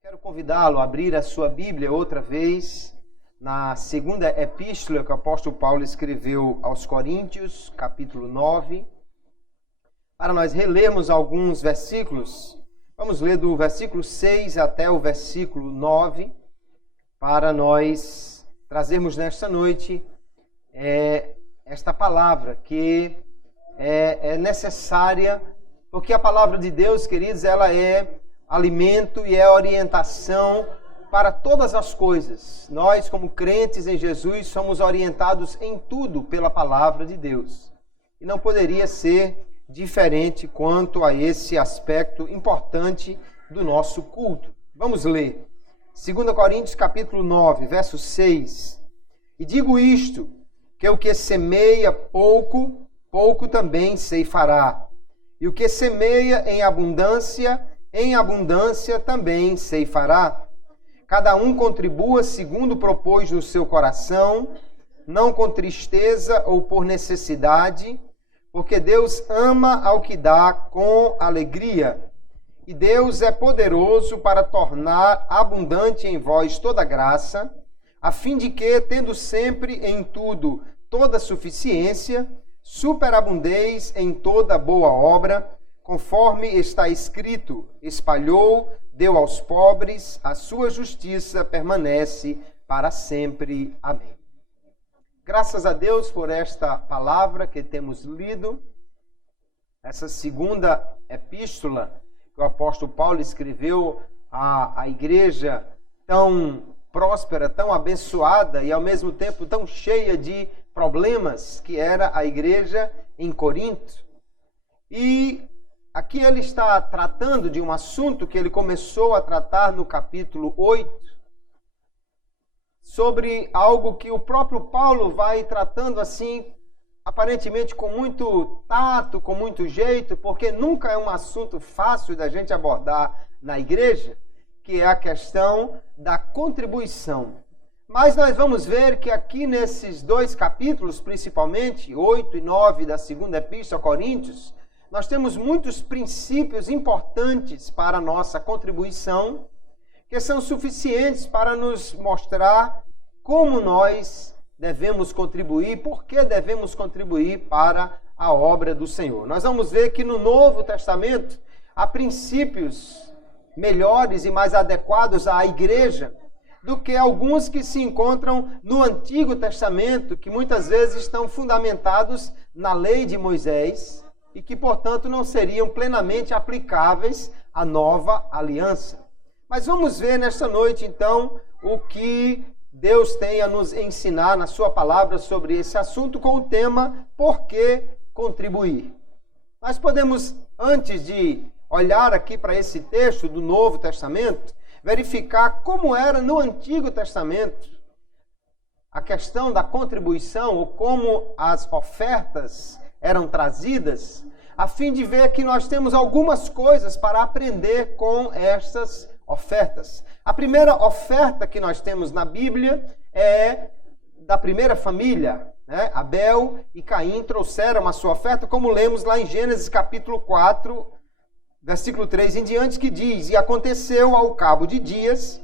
Quero convidá-lo a abrir a sua Bíblia outra vez na segunda epístola que o apóstolo Paulo escreveu aos Coríntios, capítulo 9, para nós relermos alguns versículos. Vamos ler do versículo 6 até o versículo 9, para nós trazermos nesta noite esta palavra que é necessária, porque a palavra de Deus, queridos, ela é alimento e é orientação para todas as coisas. Nós, como crentes em Jesus, somos orientados em tudo pela palavra de Deus. E não poderia ser diferente quanto a esse aspecto importante do nosso culto. Vamos ler. 2 Coríntios, capítulo 9, verso 6. E digo isto, que o que semeia pouco, pouco também ceifará. E o que semeia em abundância também ceifará. Cada um contribua segundo propôs no seu coração, não com tristeza ou por necessidade, porque Deus ama ao que dá com alegria. E Deus é poderoso para tornar abundante em vós toda graça, a fim de que, tendo sempre em tudo toda suficiência, superabundeis em toda boa obra, conforme está escrito, espalhou, deu aos pobres, a sua justiça permanece para sempre. Amém. Graças a Deus por esta palavra que temos lido, essa segunda epístola que o apóstolo Paulo escreveu à igreja tão próspera, tão abençoada e ao mesmo tempo tão cheia de problemas que era a igreja em Corinto. E aqui ele está tratando de um assunto que ele começou a tratar no capítulo 8, sobre algo que o próprio Paulo vai tratando assim, aparentemente com muito tato, com muito jeito, porque nunca é um assunto fácil da gente abordar na igreja, que é a questão da contribuição. Mas nós vamos ver que aqui nesses dois capítulos, principalmente 8 e 9 da segunda epístola a Coríntios, nós temos muitos princípios importantes para a nossa contribuição, que são suficientes para nos mostrar como nós devemos contribuir, por que devemos contribuir para a obra do Senhor. Nós vamos ver que no Novo Testamento há princípios melhores e mais adequados à igreja do que alguns que se encontram no Antigo Testamento, que muitas vezes estão fundamentados na lei de Moisés, e que, portanto, não seriam plenamente aplicáveis à nova aliança. Mas vamos ver nesta noite, então, o que Deus tem a nos ensinar na sua palavra sobre esse assunto com o tema Por que contribuir? Nós podemos, antes de olhar aqui para esse texto do Novo Testamento, verificar como era no Antigo Testamento a questão da contribuição, ou como as ofertas eram trazidas, a fim de ver que nós temos algumas coisas para aprender com estas ofertas. A primeira oferta que nós temos na Bíblia é da primeira família, né? Abel e Caim trouxeram a sua oferta, como lemos lá em Gênesis capítulo 4, versículo 3 em diante, que diz: E aconteceu ao cabo de dias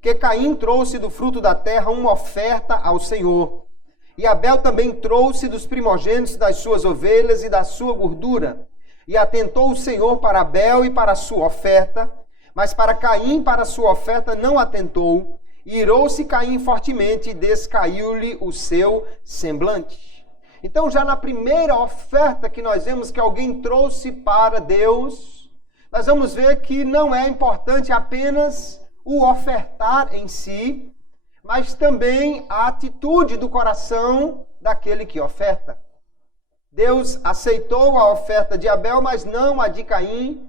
que Caim trouxe do fruto da terra uma oferta ao Senhor. E Abel também trouxe dos primogênitos das suas ovelhas e da sua gordura. E atentou o Senhor para Abel e para a sua oferta, mas para Caim, para a sua oferta, não atentou. E irou-se Caim fortemente e descaiu-lhe o seu semblante. Então, já na primeira oferta que nós vemos que alguém trouxe para Deus, nós vamos ver que não é importante apenas o ofertar em si, mas também a atitude do coração daquele que oferta. Deus aceitou a oferta de Abel, mas não a de Caim.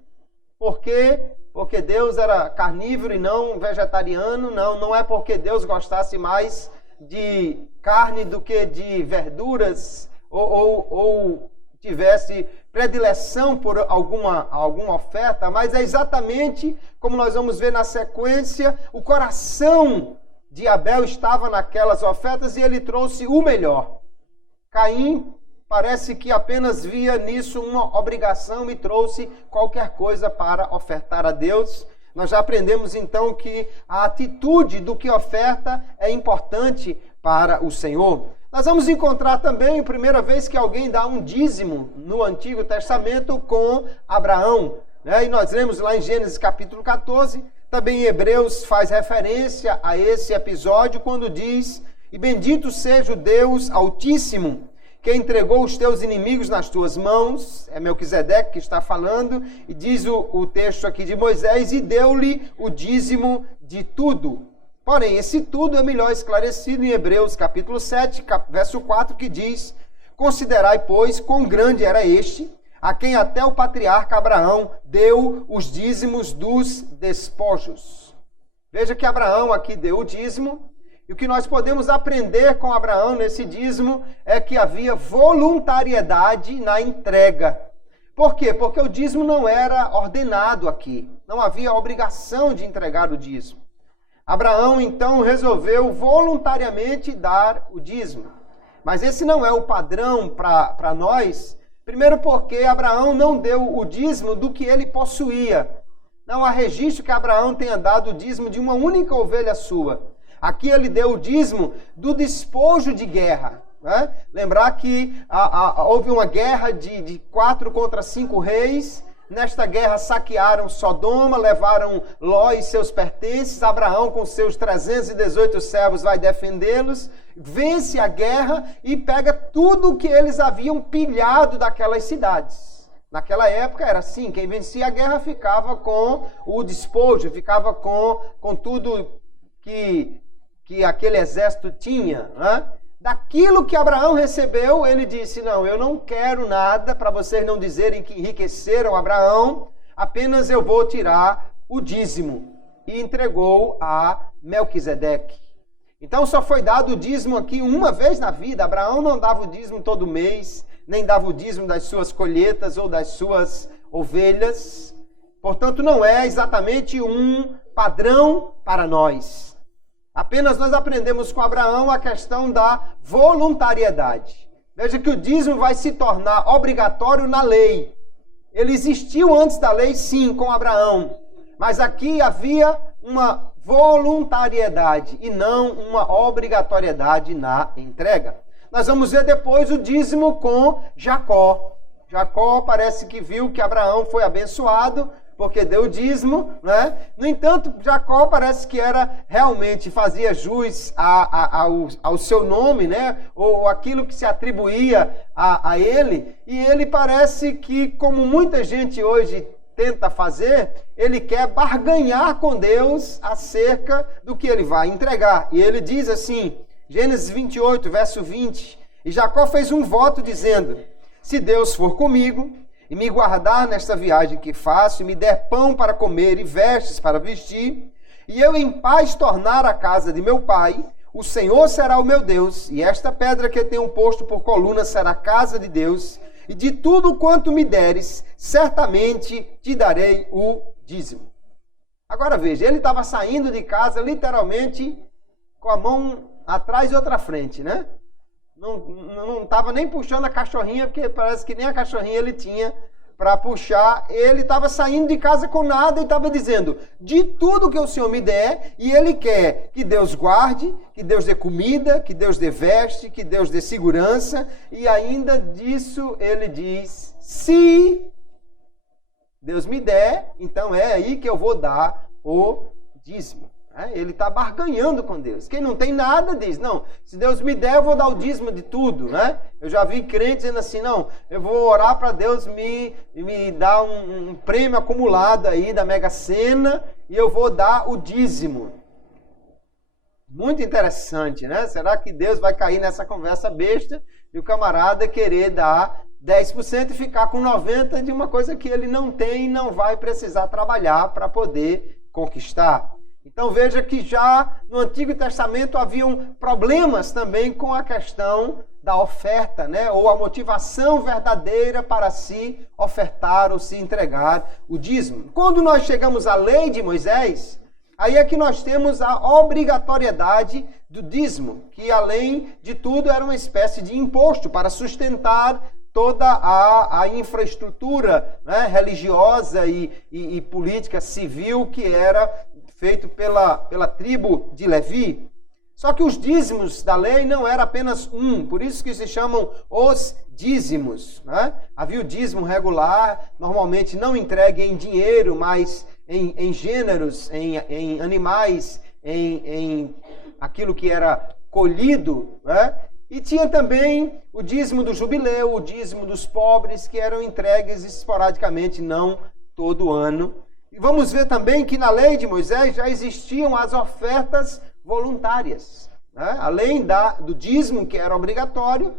Por quê? Porque Deus era carnívoro e não vegetariano. Não é porque Deus gostasse mais de carne do que de verduras, ou tivesse predileção por alguma oferta, mas é exatamente como nós vamos ver na sequência, o coração de Abel estava naquelas ofertas e ele trouxe o melhor. Caim parece que apenas via nisso uma obrigação e trouxe qualquer coisa para ofertar a Deus. Nós já aprendemos então que a atitude do que oferta é importante para o Senhor. Nós vamos encontrar também a primeira vez que alguém dá um dízimo no Antigo Testamento com Abraão. E nós lemos lá em Gênesis capítulo 14, também em Hebreus faz referência a esse episódio quando diz: "E bendito seja o Deus Altíssimo, que entregou os teus inimigos nas tuas mãos", é Melquisedeque que está falando, e diz o texto aqui de Moisés, "e deu-lhe o dízimo de tudo". Porém, esse tudo é melhor esclarecido em Hebreus capítulo 7, verso 4, que diz: "Considerai, pois, quão grande era este, a quem até o patriarca Abraão deu os dízimos dos despojos". Veja que Abraão aqui deu o dízimo, e o que nós podemos aprender com Abraão nesse dízimo é que havia voluntariedade na entrega. Por quê? Porque o dízimo não era ordenado aqui, não havia obrigação de entregar o dízimo. Abraão, então, resolveu voluntariamente dar o dízimo. Mas esse não é o padrão para nós. Primeiro porque Abraão não deu o dízimo do que ele possuía. Não há registro que Abraão tenha dado o dízimo de uma única ovelha sua. Aqui ele deu o dízimo do despojo de guerra. Né? Lembrar que houve uma guerra de 4 contra 5 reis. Nesta guerra saquearam Sodoma, levaram Ló e seus pertences. Abraão, com seus 318 servos, vai defendê-los, vence a guerra e pega tudo o que eles haviam pilhado daquelas cidades. Naquela época era assim, quem vencia a guerra ficava com o despojo, ficava com tudo que aquele exército tinha, né? Daquilo que Abraão recebeu, ele disse: "Não, eu não quero nada, para vocês não dizerem que enriqueceram Abraão, apenas eu vou tirar o dízimo." E entregou a Melquisedeque. Então só foi dado o dízimo aqui uma vez na vida. Abraão não dava o dízimo todo mês, nem dava o dízimo das suas colheitas ou das suas ovelhas. Portanto, não é exatamente um padrão para nós. Apenas nós aprendemos com Abraão a questão da voluntariedade. Veja que o dízimo vai se tornar obrigatório na lei. Ele existiu antes da lei, sim, com Abraão. Mas aqui havia uma voluntariedade e não uma obrigatoriedade na entrega. Nós vamos ver depois o dízimo com Jacó. Jacó parece que viu que Abraão foi abençoado, porque deu o dízimo, né? No entanto, Jacó parece que realmente fazia jus ao seu nome, né? Ou aquilo que se atribuía a ele. E ele parece que, como muita gente hoje tenta fazer, ele quer barganhar com Deus acerca do que ele vai entregar. E ele diz assim, Gênesis 28, verso 20, "E Jacó fez um voto dizendo: se Deus for comigo, e me guardar nesta viagem que faço, e me der pão para comer e vestes para vestir, e eu em paz tornar a casa de meu pai, o Senhor será o meu Deus, e esta pedra que tenho posto por coluna será a casa de Deus, e de tudo quanto me deres, certamente te darei o dízimo." Agora veja, ele estava saindo de casa literalmente com a mão atrás e outra à frente, né? Não estava nem puxando a cachorrinha, porque parece que nem a cachorrinha ele tinha para puxar. Ele estava saindo de casa com nada e estava dizendo: de tudo que o Senhor me der, e ele quer que Deus guarde, que Deus dê comida, que Deus dê veste, que Deus dê segurança, e ainda disso ele diz: se Deus me der, então é aí que eu vou dar o dízimo. Ele está barganhando com Deus. Quem não tem nada diz: não, se Deus me der, eu vou dar o dízimo de tudo, né? Eu já vi crentes dizendo assim: não, eu vou orar para Deus me dar um prêmio acumulado aí da Mega Sena e eu vou dar o dízimo. Muito interessante, né? Será que Deus vai cair nessa conversa besta e o camarada querer dar 10% e ficar com 90% de uma coisa que ele não tem e não vai precisar trabalhar para poder conquistar? Então veja que já no Antigo Testamento haviam problemas também com a questão da oferta, né? Ou a motivação verdadeira para se ofertar ou se entregar o dízimo. Quando nós chegamos à lei de Moisés, Aí é que nós temos a obrigatoriedade do dízimo, que além de tudo era uma espécie de imposto para sustentar toda a infraestrutura, né, religiosa e política civil que era feito pela tribo de Levi. Só que os dízimos da lei não era apenas um, por isso que se chamam os dízimos. Né? Havia o dízimo regular, normalmente não entregue em dinheiro, mas em gêneros, em animais, em aquilo que era colhido. Né? E tinha também o dízimo do jubileu, o dízimo dos pobres, que eram entregues esporadicamente, não todo ano. E vamos ver também que na lei de Moisés já existiam as ofertas voluntárias. Né? Além do dízimo, que era obrigatório,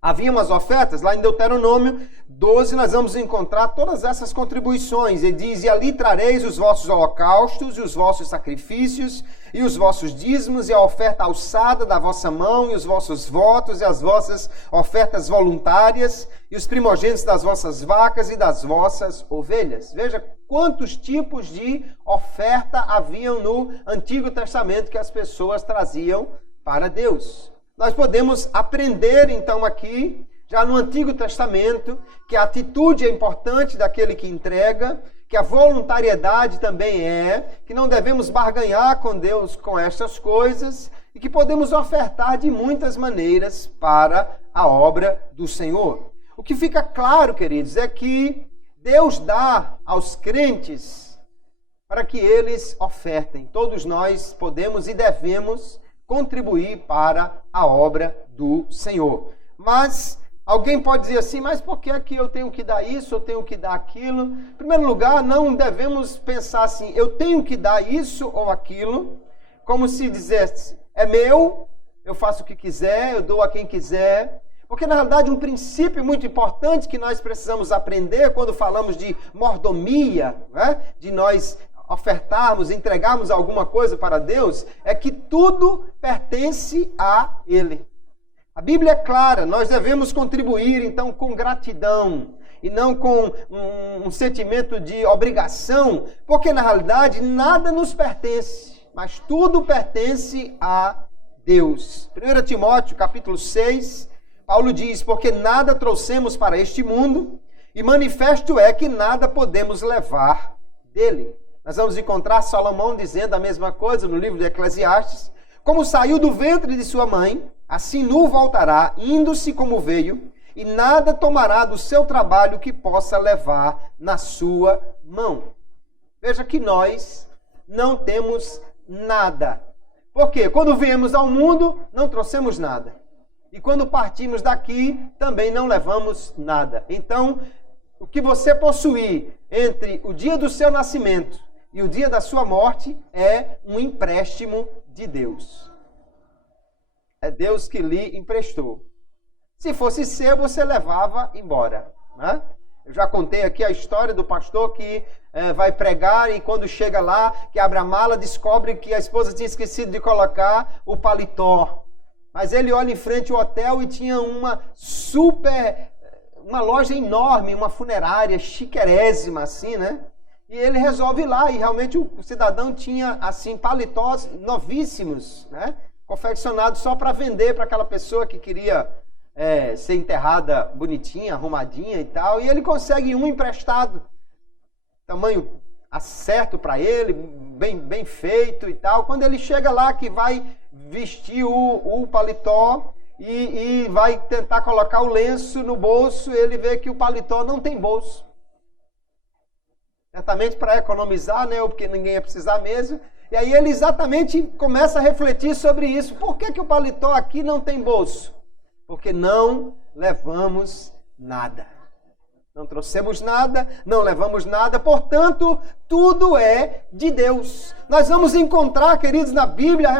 havia umas ofertas. Lá em Deuteronômio 12 nós vamos encontrar todas essas contribuições. Ele diz: e ali trareis os vossos holocaustos e os vossos sacrifícios e os vossos dízimos e a oferta alçada da vossa mão e os vossos votos e as vossas ofertas voluntárias e os primogênitos das vossas vacas e das vossas ovelhas. Veja quantos tipos de oferta haviam no Antigo Testamento que as pessoas traziam para Deus. Nós podemos aprender então aqui, já no Antigo Testamento, que a atitude é importante daquele que entrega, que a voluntariedade também que não devemos barganhar com Deus com estas coisas e que podemos ofertar de muitas maneiras para a obra do Senhor. O que fica claro, queridos, é que Deus dá aos crentes para que eles ofertem. Todos nós podemos e devemos contribuir para a obra do Senhor. Mas alguém pode dizer assim, mas por que é que eu tenho que dar isso, eu tenho que dar aquilo? Em primeiro lugar, não devemos pensar assim, eu tenho que dar isso ou aquilo, como se dissesse, é meu, eu faço o que quiser, eu dou a quem quiser. Porque, na realidade, um princípio muito importante que nós precisamos aprender quando falamos de mordomia, né? De nós ofertarmos, entregarmos alguma coisa para Deus, é que tudo pertence a Ele. A Bíblia é clara, nós devemos contribuir, então, com gratidão e não com um sentimento de obrigação, porque, na realidade, nada nos pertence, mas tudo pertence a Deus. 1 Timóteo, capítulo 6, Paulo diz, porque nada trouxemos para este mundo, e manifesto é que nada podemos levar dele. Nós vamos encontrar Salomão dizendo a mesma coisa no livro de Eclesiastes, como saiu do ventre de sua mãe, assim nu voltará, indo-se como veio, e nada tomará do seu trabalho que possa levar na sua mão. Veja que nós não temos nada. Por quê? Quando viemos ao mundo, não trouxemos nada. E quando partimos daqui, também não levamos nada. Então, o que você possuir entre o dia do seu nascimento e o dia da sua morte é um empréstimo de Deus. É Deus que lhe emprestou. Se fosse seu, você levava embora. Né? Eu já contei aqui a história do pastor que vai pregar e quando chega lá, que abre a mala, descobre que a esposa tinha esquecido de colocar o paletó. Mas ele olha em frente ao hotel e tinha uma loja enorme, uma funerária chiquerésima assim, né? E ele resolve ir lá e realmente o cidadão tinha assim paletós novíssimos, né? Confeccionados só para vender para aquela pessoa que queria ser enterrada bonitinha, arrumadinha e tal. E ele consegue um emprestado, tamanho certo para ele, bem feito e tal. Quando ele chega lá que vai vestir o paletó e vai tentar colocar o lenço no bolso, ele vê que o paletó não tem bolso. Certamente para economizar, né? Ou porque ninguém ia precisar mesmo. E aí ele exatamente começa a refletir sobre isso. Por que o paletó aqui não tem bolso? Porque não levamos nada. Não trouxemos nada, não levamos nada, portanto, tudo é de Deus. Nós vamos encontrar, queridos, na Bíblia,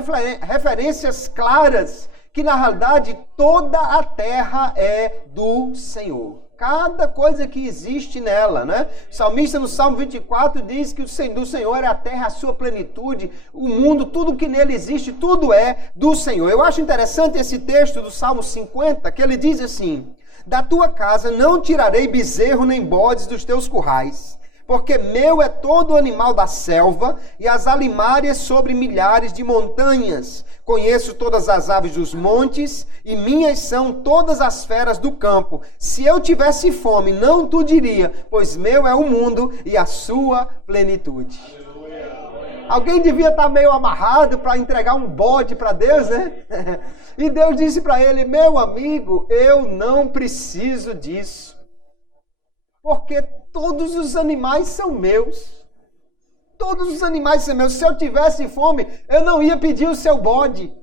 referências claras que, na realidade, toda a terra é do Senhor. Cada coisa que existe nela, né? O salmista no Salmo 24 diz que do Senhor é a terra, a sua plenitude, o mundo, tudo que nele existe, tudo é do Senhor. Eu acho interessante esse texto do Salmo 50, que ele diz assim: da tua casa não tirarei bezerro nem bodes dos teus currais, Porque meu é todo o animal da selva, e as alimárias sobre milhares de montanhas. Conheço todas as aves dos montes, e minhas são todas as feras do campo. Se eu tivesse fome, não tu diria, pois meu é o mundo e a sua plenitude. Alguém devia estar meio amarrado para entregar um bode para Deus, né? E Deus disse para ele, meu amigo, eu não preciso disso. Porque todos os animais são meus. Todos os animais são meus. Se eu tivesse fome, eu não ia pedir o seu bode.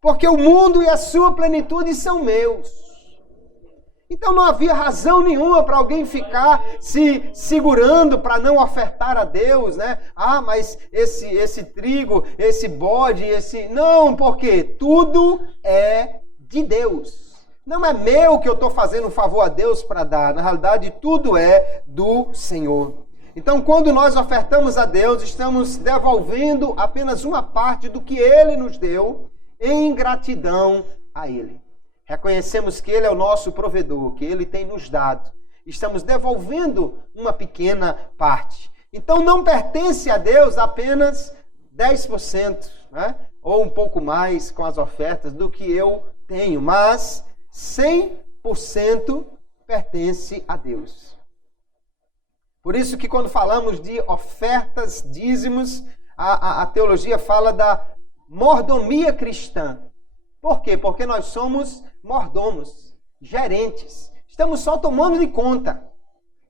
Porque o mundo e a sua plenitude são meus. Então não havia razão nenhuma para alguém ficar se segurando para não ofertar a Deus, né? Ah, mas esse trigo, esse bode, Não, porque tudo é de Deus. Não é meu que eu estou fazendo um favor a Deus para dar. Na realidade, tudo é do Senhor. Então, quando nós ofertamos a Deus, estamos devolvendo apenas uma parte do que Ele nos deu em gratidão a Ele. Reconhecemos que Ele é o nosso provedor, que Ele tem nos dado. Estamos devolvendo uma pequena parte. Então, não pertence a Deus apenas 10%, né? Ou um pouco mais com as ofertas do que eu tenho, mas 100% pertence a Deus. Por isso que quando falamos de ofertas, dízimos, a teologia fala da mordomia cristã. Por quê? Porque nós somos mordomos, gerentes. Estamos só tomando de conta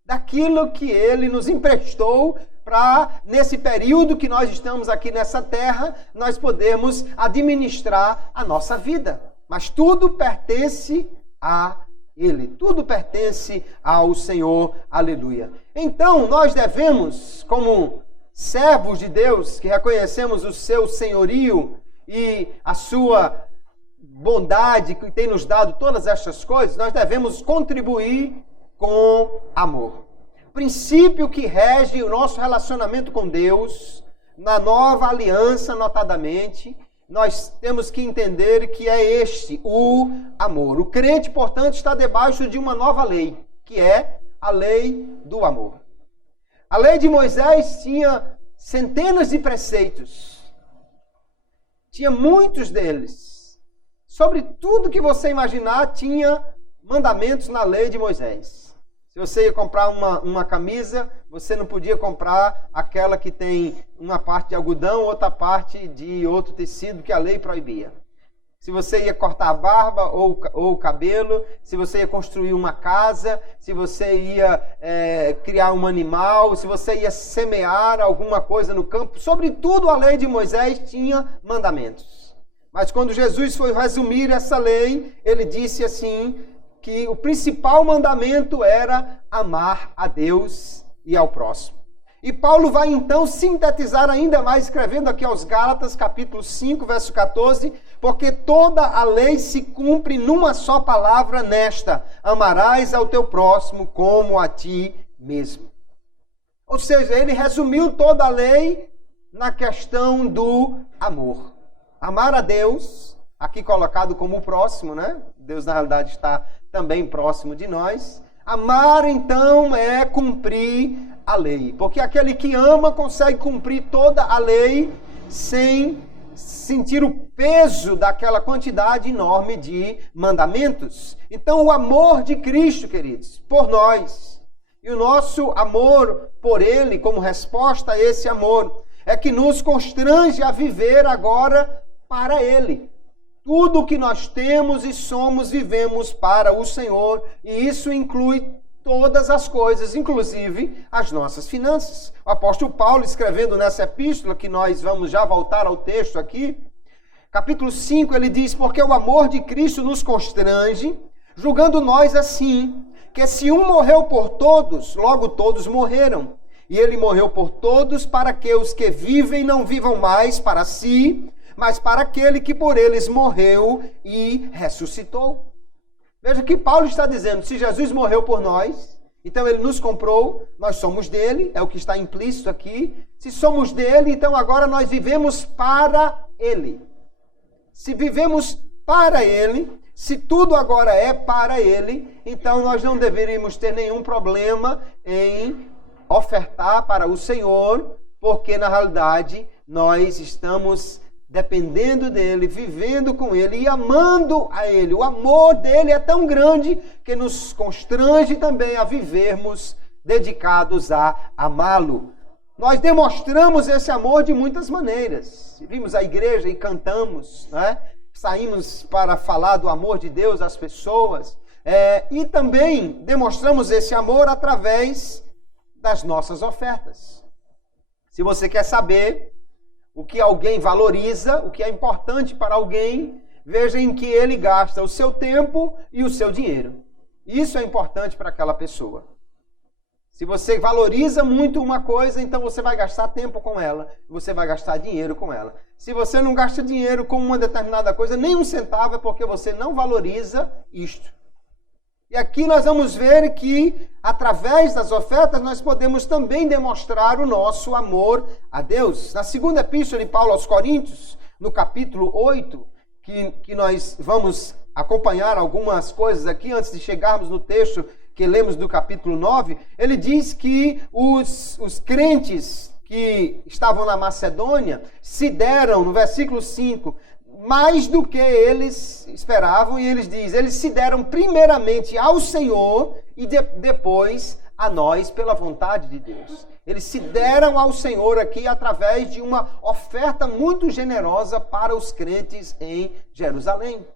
daquilo que Ele nos emprestou para, nesse período que nós estamos aqui nessa terra, nós podermos administrar a nossa vida. Mas tudo pertence a Ele. Tudo pertence ao Senhor. Aleluia. Então, nós devemos, como servos de Deus, que reconhecemos o seu senhorio e a sua bondade, que tem nos dado todas estas coisas, nós devemos contribuir com amor. O princípio que rege o nosso relacionamento com Deus, na nova aliança, notadamente, nós temos que entender que é este, o amor. O crente, portanto, está debaixo de uma nova lei, que é a lei do amor. A lei de Moisés tinha centenas de preceitos. Tinha muitos deles. Sobre tudo que você imaginar, tinha mandamentos na lei de Moisés. Se você ia comprar uma camisa, você não podia comprar aquela que tem uma parte de algodão, outra parte de outro tecido que a lei proibia. Se você ia cortar a barba ou o cabelo, se você ia construir uma casa, se você ia criar um animal, se você ia semear alguma coisa no campo, sobretudo a lei de Moisés tinha mandamentos. Mas quando Jesus foi resumir essa lei, ele disse assim, que o principal mandamento era amar a Deus e ao próximo. E Paulo vai então sintetizar ainda mais, escrevendo aqui aos Gálatas, capítulo 5, verso 14, porque toda a lei se cumpre numa só palavra nesta, amarás ao teu próximo como a ti mesmo. Ou seja, ele resumiu toda a lei na questão do amor. Amar a Deus, aqui colocado como o próximo, né? Deus na realidade está também próximo de nós. Amar então é cumprir a lei, porque aquele que ama consegue cumprir toda a lei sem sentir o peso daquela quantidade enorme de mandamentos. Então o amor de Cristo, queridos, por nós, e o nosso amor por Ele, como resposta a esse amor, é que nos constrange a viver agora para Ele. Tudo o que nós temos e somos, vivemos para o Senhor, e isso inclui todas as coisas, inclusive as nossas finanças. O apóstolo Paulo, escrevendo nessa epístola, que nós vamos já voltar ao texto aqui, capítulo 5, ele diz, porque o amor de Cristo nos constrange, julgando nós assim, que se um morreu por todos, logo todos morreram. E ele morreu por todos, para que os que vivem não vivam mais para si, mas para aquele que por eles morreu e ressuscitou. Veja que Paulo está dizendo, se Jesus morreu por nós, então ele nos comprou, nós somos dele, é o que está implícito aqui. Se somos dele, então agora nós vivemos para ele. Se vivemos para ele, se tudo agora é para ele, então nós não deveríamos ter nenhum problema em ofertar para o Senhor, porque na realidade nós estamos dependendo dele, vivendo com ele e amando a ele. O amor dele é tão grande que nos constrange também a vivermos dedicados a amá-lo. Nós demonstramos esse amor de muitas maneiras. Vimos a igreja e cantamos, né? Saímos para falar do amor de Deus às pessoas. E também demonstramos esse amor através das nossas ofertas. Se você quer saber o que alguém valoriza, o que é importante para alguém, veja em que ele gasta o seu tempo e o seu dinheiro. Isso é importante para aquela pessoa. Se você valoriza muito uma coisa, então você vai gastar tempo com ela, você vai gastar dinheiro com ela. Se você não gasta dinheiro com uma determinada coisa, nem um centavo, é porque você não valoriza isto. E aqui nós vamos ver que, através das ofertas, nós podemos também demonstrar o nosso amor a Deus. Na segunda epístola de Paulo aos Coríntios, no capítulo 8, que nós vamos acompanhar algumas coisas aqui, antes de chegarmos no texto que lemos do capítulo 9, ele diz que os crentes que estavam na Macedônia se deram, no versículo 5, mais do que eles esperavam, e eles se deram primeiramente ao Senhor e depois a nós pela vontade de Deus. Eles se deram ao Senhor aqui através de uma oferta muito generosa para os crentes em Jerusalém.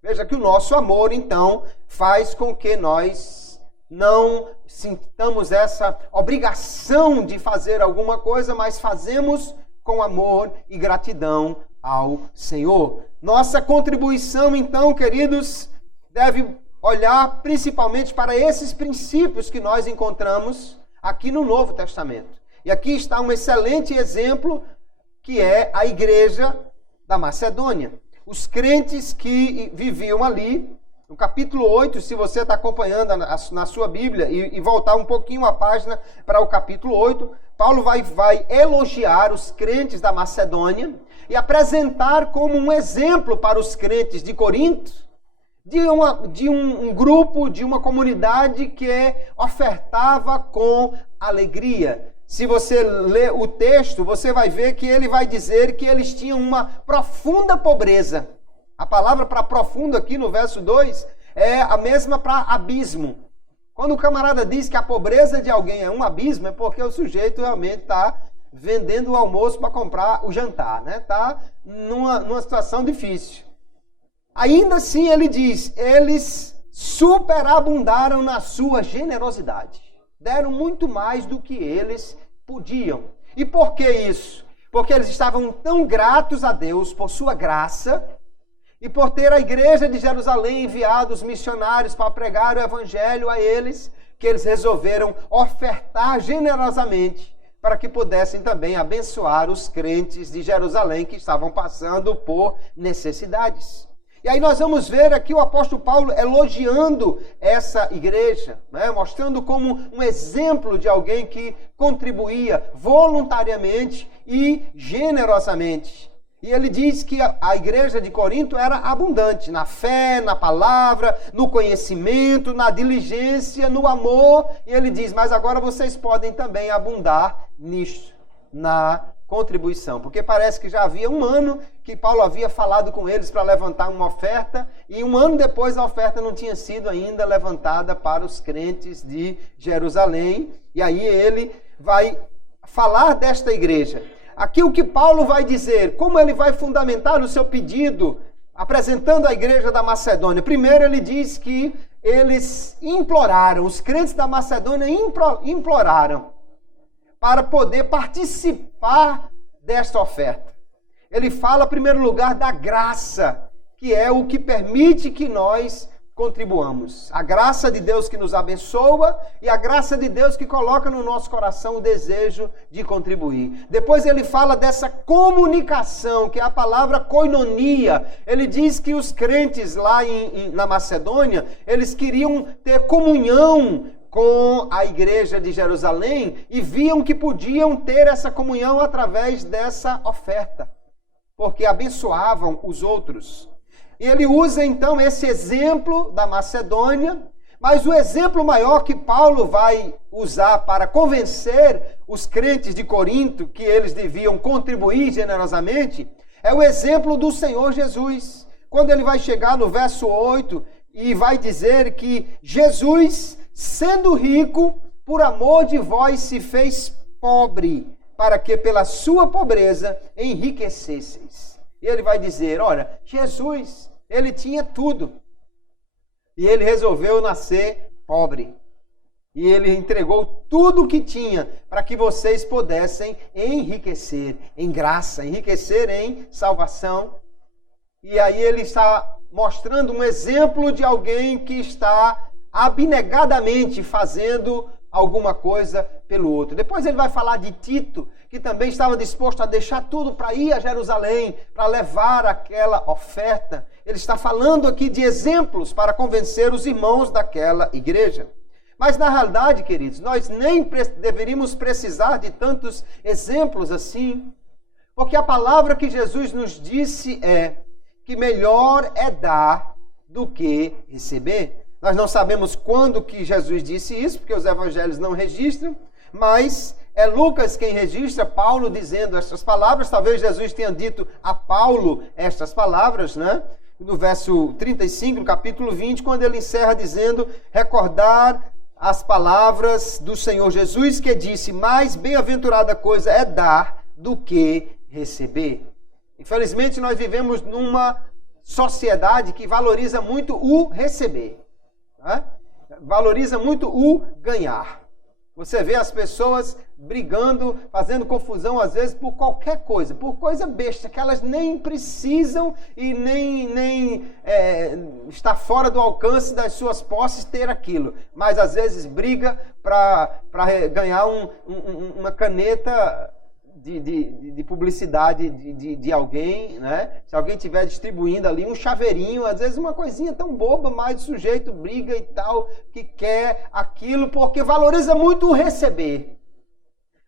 Veja que o nosso amor, então, faz com que nós não sintamos essa obrigação de fazer alguma coisa, mas fazemos com amor e gratidão ao Senhor. Nossa contribuição, então, queridos, deve olhar principalmente para esses princípios que nós encontramos aqui no Novo Testamento. E aqui está um excelente exemplo, que é a igreja da Macedônia. Os crentes que viviam ali, no capítulo 8, se você está acompanhando na sua Bíblia, e voltar um pouquinho a página para o capítulo 8, Paulo vai elogiar os crentes da Macedônia e apresentar como um exemplo para os crentes de Corinto, de um grupo, de uma comunidade que ofertava com alegria. Se você ler o texto, você vai ver que ele vai dizer que eles tinham uma profunda pobreza. A palavra para profundo aqui no verso 2 é a mesma para abismo. Quando o camarada diz que a pobreza de alguém é um abismo, é porque o sujeito realmente está vendendo o almoço para comprar o jantar, né? Está numa situação difícil. Ainda assim ele diz, eles superabundaram na sua generosidade. Deram muito mais do que eles podiam. E por que isso? Porque eles estavam tão gratos a Deus por sua graça, e por ter a igreja de Jerusalém enviado os missionários para pregar o evangelho a eles, que eles resolveram ofertar generosamente para que pudessem também abençoar os crentes de Jerusalém que estavam passando por necessidades. E aí nós vamos ver aqui o apóstolo Paulo elogiando essa igreja, né? Mostrando como um exemplo de alguém que contribuía voluntariamente e generosamente. E ele diz que a igreja de Corinto era abundante na fé, na palavra, no conhecimento, na diligência, no amor. E ele diz, mas agora vocês podem também abundar nisso, na contribuição. Porque parece que já havia um ano que Paulo havia falado com eles para levantar uma oferta, e um ano depois a oferta não tinha sido ainda levantada para os crentes de Jerusalém. E aí ele vai falar desta igreja. Aqui o que Paulo vai dizer, como ele vai fundamentar o seu pedido, apresentando a igreja da Macedônia. Primeiro ele diz que eles imploraram, os crentes da Macedônia imploraram para poder participar desta oferta. Ele fala, em primeiro lugar, da graça, que é o que permite que nós contribuamos. A graça de Deus que nos abençoa e a graça de Deus que coloca no nosso coração o desejo de contribuir. Depois ele fala dessa comunicação, que é a palavra koinonia. Ele diz que os crentes lá na Macedônia, eles queriam ter comunhão com a igreja de Jerusalém e viam que podiam ter essa comunhão através dessa oferta, porque abençoavam os outros. E ele usa então esse exemplo da Macedônia, Mas o exemplo maior que Paulo vai usar para convencer os crentes de Corinto que eles deviam contribuir generosamente é o exemplo do Senhor Jesus. Quando ele vai chegar no verso 8 e vai dizer que Jesus, sendo rico, por amor de vós se fez pobre, para que pela sua pobreza enriquecesseis. E ele vai dizer, olha, Jesus, ele tinha tudo. E ele resolveu nascer pobre. E ele entregou tudo o que tinha para que vocês pudessem enriquecer em graça, enriquecer em salvação. E aí ele está mostrando um exemplo de alguém que está abnegadamente fazendo alguma coisa pelo outro. Depois ele vai falar de Tito, que também estava disposto a deixar tudo para ir a Jerusalém, para levar aquela oferta. Ele está falando aqui de exemplos para convencer os irmãos daquela igreja. Mas na realidade, queridos, nós nem deveríamos precisar de tantos exemplos assim, porque a palavra que Jesus nos disse é que melhor é dar do que receber. Nós não sabemos quando que Jesus disse isso, porque os evangelhos não registram, mas é Lucas quem registra Paulo dizendo estas palavras. Talvez Jesus tenha dito a Paulo estas palavras, né? No verso 35, no capítulo 20, quando ele encerra dizendo, recordar as palavras do Senhor Jesus, que disse, mais bem-aventurada coisa é dar do que receber. Infelizmente, nós vivemos numa sociedade que valoriza muito o receber. Né? Valoriza muito o ganhar. Você vê as pessoas brigando, fazendo confusão às vezes por qualquer coisa, por coisa besta, que elas nem precisam e nem está fora do alcance das suas posses ter aquilo. Mas às vezes briga para ganhar uma caneta de publicidade de alguém, né? Se alguém estiver distribuindo ali um chaveirinho, às vezes uma coisinha tão boba, mas o sujeito briga e tal, que quer aquilo porque valoriza muito o receber.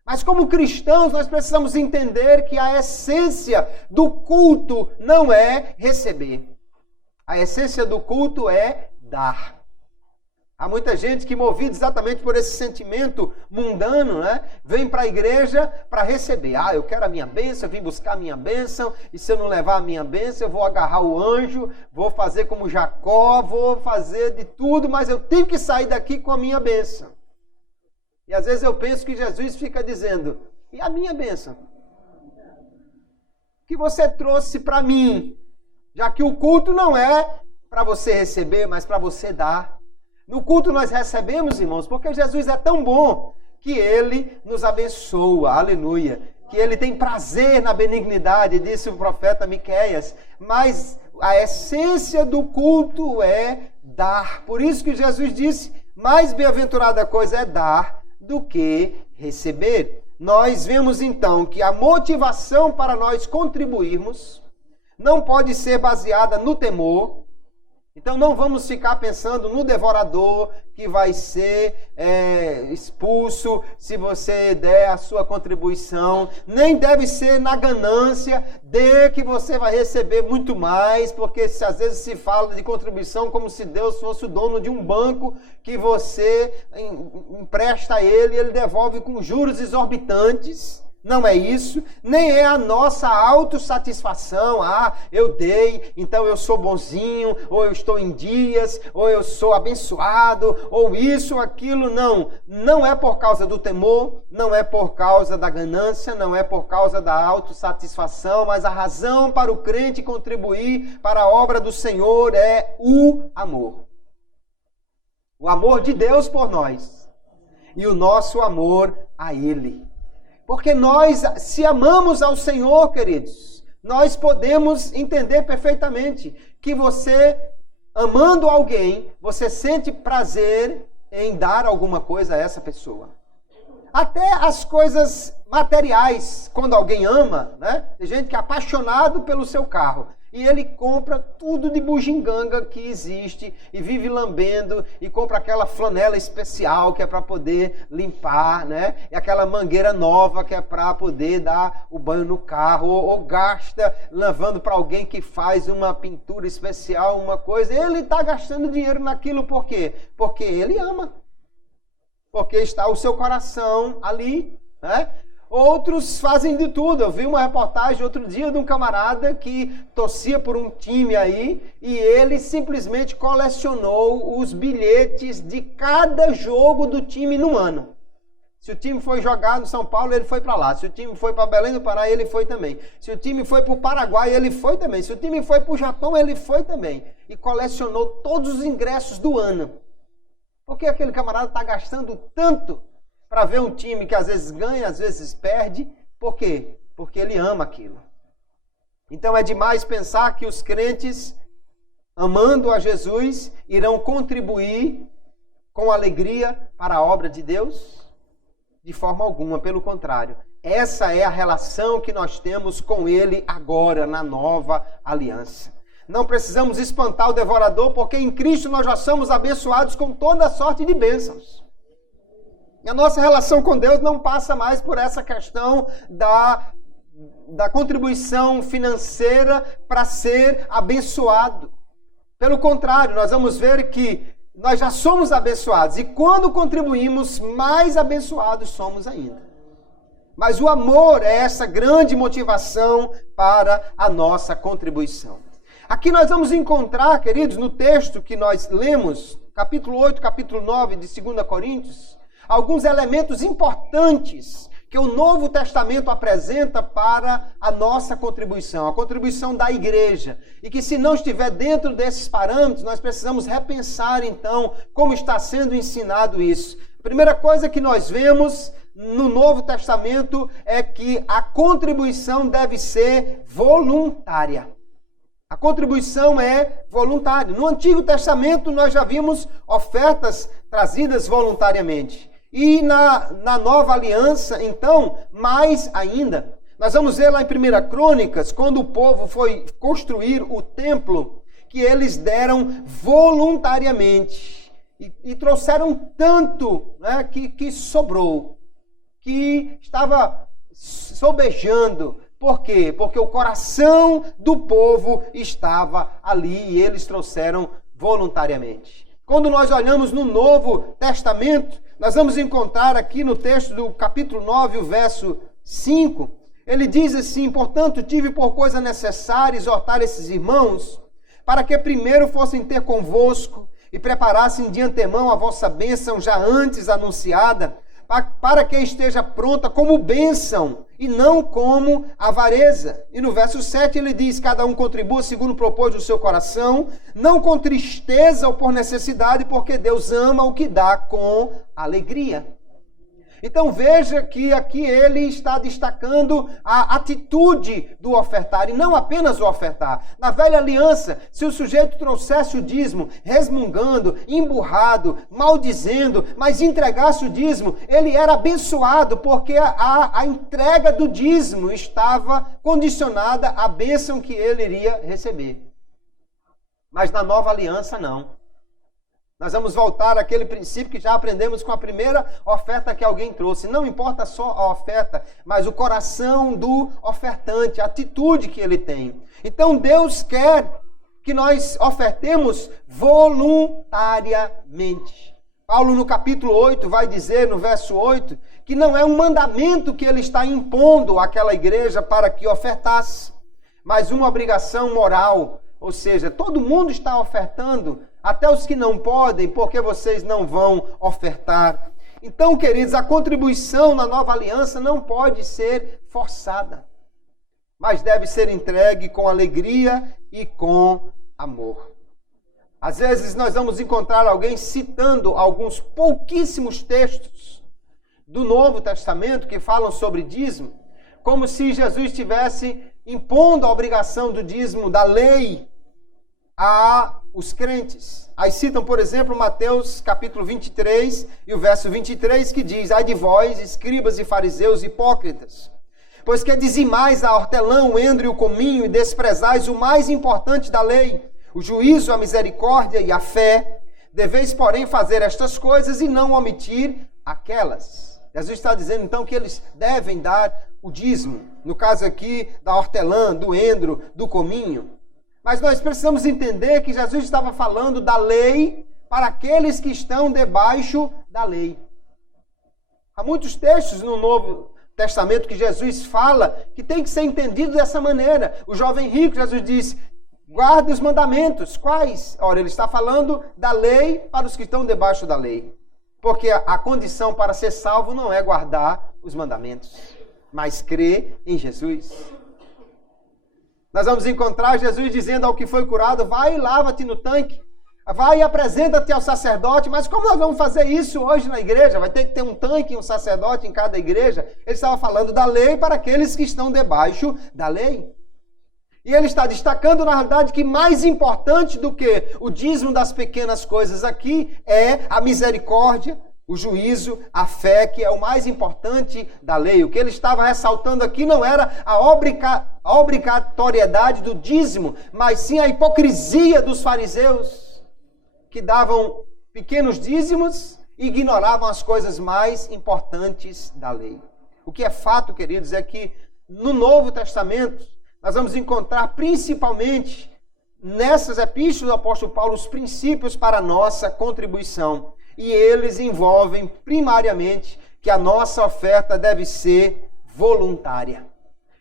Mas como cristãos, nós precisamos entender que a essência do culto não é receber. A essência do culto é dar. Há muita gente que, movida exatamente por esse sentimento mundano, né, vem para a igreja para receber. Eu quero a minha bênção, eu vim buscar a minha bênção, e se eu não levar a minha bênção, eu vou agarrar o anjo, vou fazer como Jacó, vou fazer de tudo, mas eu tenho que sair daqui com a minha bênção. E às vezes eu penso que Jesus fica dizendo, e a minha bênção? Que você trouxe para mim, já que o culto não é para você receber, mas para você dar. No culto nós recebemos, irmãos, porque Jesus é tão bom que Ele nos abençoa, aleluia. Que Ele tem prazer na benignidade, disse o profeta Miqueias. Mas a essência do culto é dar. Por isso que Jesus disse, mais bem-aventurada coisa é dar do que receber. Nós vemos então que a motivação para nós contribuirmos não pode ser baseada no temor. Então não vamos ficar pensando no devorador que vai ser expulso se você der a sua contribuição. Nem deve ser na ganância de que você vai receber muito mais, porque às vezes se fala de contribuição como se Deus fosse o dono de um banco que você empresta a ele e ele devolve com juros exorbitantes. Não é isso, nem é a nossa autossatisfação. Eu dei, então eu sou bonzinho, ou eu estou em dias, ou eu sou abençoado, ou isso, aquilo. Não é por causa do temor, não é por causa da ganância, não é por causa da autossatisfação, mas a razão para o crente contribuir para a obra do Senhor é o amor. O amor de Deus por nós e o nosso amor a Ele. Porque nós, se amamos ao Senhor, queridos, nós podemos entender perfeitamente que você, amando alguém, você sente prazer em dar alguma coisa a essa pessoa. Até as coisas materiais, quando alguém ama, né? Tem gente que é apaixonado pelo seu carro. e ele compra tudo de bugiganga que existe e vive lambendo e compra aquela flanela especial que é para poder limpar, né? E aquela mangueira nova que é para poder dar o banho no carro, ou gasta lavando para alguém que faz uma pintura especial, uma coisa. Ele está gastando dinheiro naquilo por quê? Porque ele ama. Porque está o seu coração ali, né? Outros fazem de tudo. Eu vi uma reportagem outro dia de um camarada que torcia por um time aí e ele simplesmente colecionou os bilhetes de cada jogo do time no ano. Se o time foi jogar no São Paulo, ele foi para lá. Se o time foi para Belém do Pará, ele foi também. Se o time foi para o Paraguai, ele foi também. Se o time foi para o Japão, ele foi também. E colecionou todos os ingressos do ano. Por que aquele camarada está gastando tanto para ver um time que às vezes ganha, às vezes perde? Por quê? Porque ele ama aquilo. Então é demais pensar que os crentes, amando a Jesus, irão contribuir com alegria para a obra de Deus? De forma alguma, pelo contrário. Essa é a relação que nós temos com Ele agora, na nova aliança. Não precisamos espantar o devorador, porque em Cristo nós já somos abençoados com toda sorte de bênçãos. A nossa relação com Deus não passa mais por essa questão da contribuição financeira para ser abençoado. Pelo contrário, nós vamos ver que nós já somos abençoados e quando contribuímos, mais abençoados somos ainda. Mas o amor é essa grande motivação para a nossa contribuição. Aqui nós vamos encontrar, queridos, no texto que nós lemos, capítulo 8, capítulo 9 de 2 Coríntios, alguns elementos importantes que o Novo Testamento apresenta para a nossa contribuição, a contribuição da igreja. E que se não estiver dentro desses parâmetros, nós precisamos repensar então como está sendo ensinado isso. A primeira coisa que nós vemos no Novo Testamento é que a contribuição deve ser voluntária. A contribuição é voluntária. No Antigo Testamento nós já vimos ofertas trazidas voluntariamente. E na Nova Aliança, então, mais ainda. Nós vamos ver lá em 1 Crônicas, quando o povo foi construir o templo, que eles deram voluntariamente. E trouxeram tanto, né, que sobrou, que estava sobejando. Por quê? Porque o coração do povo estava ali e eles trouxeram voluntariamente. Quando nós olhamos no Novo Testamento, nós vamos encontrar aqui no texto do capítulo 9, o verso 5, ele diz assim: portanto, tive por coisa necessária exortar esses irmãos, para que primeiro fossem ter convosco e preparassem de antemão a vossa bênção já antes anunciada, para que esteja pronta como bênção e não como avareza. E no verso 7 ele diz: cada um contribua segundo propôs o seu coração, não com tristeza ou por necessidade, porque Deus ama o que dá com alegria. Então veja que aqui ele está destacando a atitude do ofertar, e não apenas o ofertar. Na velha aliança, se o sujeito trouxesse o dízimo resmungando, emburrado, maldizendo, mas entregasse o dízimo, ele era abençoado, porque a entrega do dízimo estava condicionada à bênção que ele iria receber. Mas na nova aliança, não. Nós vamos voltar àquele princípio que já aprendemos com a primeira oferta que alguém trouxe. Não importa só a oferta, mas o coração do ofertante, a atitude que ele tem. Então Deus quer que nós ofertemos voluntariamente. Paulo no capítulo 8 vai dizer no verso 8 que não é um mandamento que ele está impondo àquela igreja para que ofertasse, mas uma obrigação moral. Ou seja, todo mundo está ofertando, até os que não podem, porque vocês não vão ofertar. Então, queridos, a contribuição na nova aliança não pode ser forçada, mas deve ser entregue com alegria e com amor. Às vezes nós vamos encontrar alguém citando alguns pouquíssimos textos do Novo Testamento que falam sobre dízimo, como se Jesus estivesse impondo a obrigação do dízimo da lei a os crentes. Aí citam, por exemplo, Mateus capítulo 23 e o verso 23 que diz: ai de vós, escribas e fariseus hipócritas, Pois que dizimais a hortelã, o endro e o cominho, e desprezais o mais importante da lei, o juízo, a misericórdia e a fé. Deveis, porém, fazer estas coisas e não omitir aquelas. Jesus está dizendo, então, que eles devem dar o dízimo. No caso aqui, da hortelã, do endro, do cominho. Mas nós precisamos entender que Jesus estava falando da lei para aqueles que estão debaixo da lei. Há muitos textos no Novo Testamento que Jesus fala que tem que ser entendido dessa maneira. O jovem rico, Jesus diz, guarde os mandamentos. Quais? Ora, ele está falando da lei para os que estão debaixo da lei. Porque a condição para ser salvo não é guardar os mandamentos, mas crer em Jesus. Nós vamos encontrar Jesus dizendo ao que foi curado, vai e lava-te no tanque. Vai e apresenta-te ao sacerdote. Mas como nós vamos fazer isso hoje na igreja? Vai ter que ter um tanque e um sacerdote em cada igreja? Ele estava falando da lei para aqueles que estão debaixo da lei. E ele está destacando, na realidade, que mais importante do que o dízimo das pequenas coisas aqui é a misericórdia, o juízo, a fé, que é o mais importante da lei. O que ele estava ressaltando aqui não era a obrigatoriedade do dízimo, mas sim a hipocrisia dos fariseus, que davam pequenos dízimos e ignoravam as coisas mais importantes da lei. O que é fato, queridos, é que no Novo Testamento, nós vamos encontrar principalmente nessas epístolas do apóstolo Paulo os princípios para a nossa contribuição. E eles envolvem primariamente que a nossa oferta deve ser voluntária,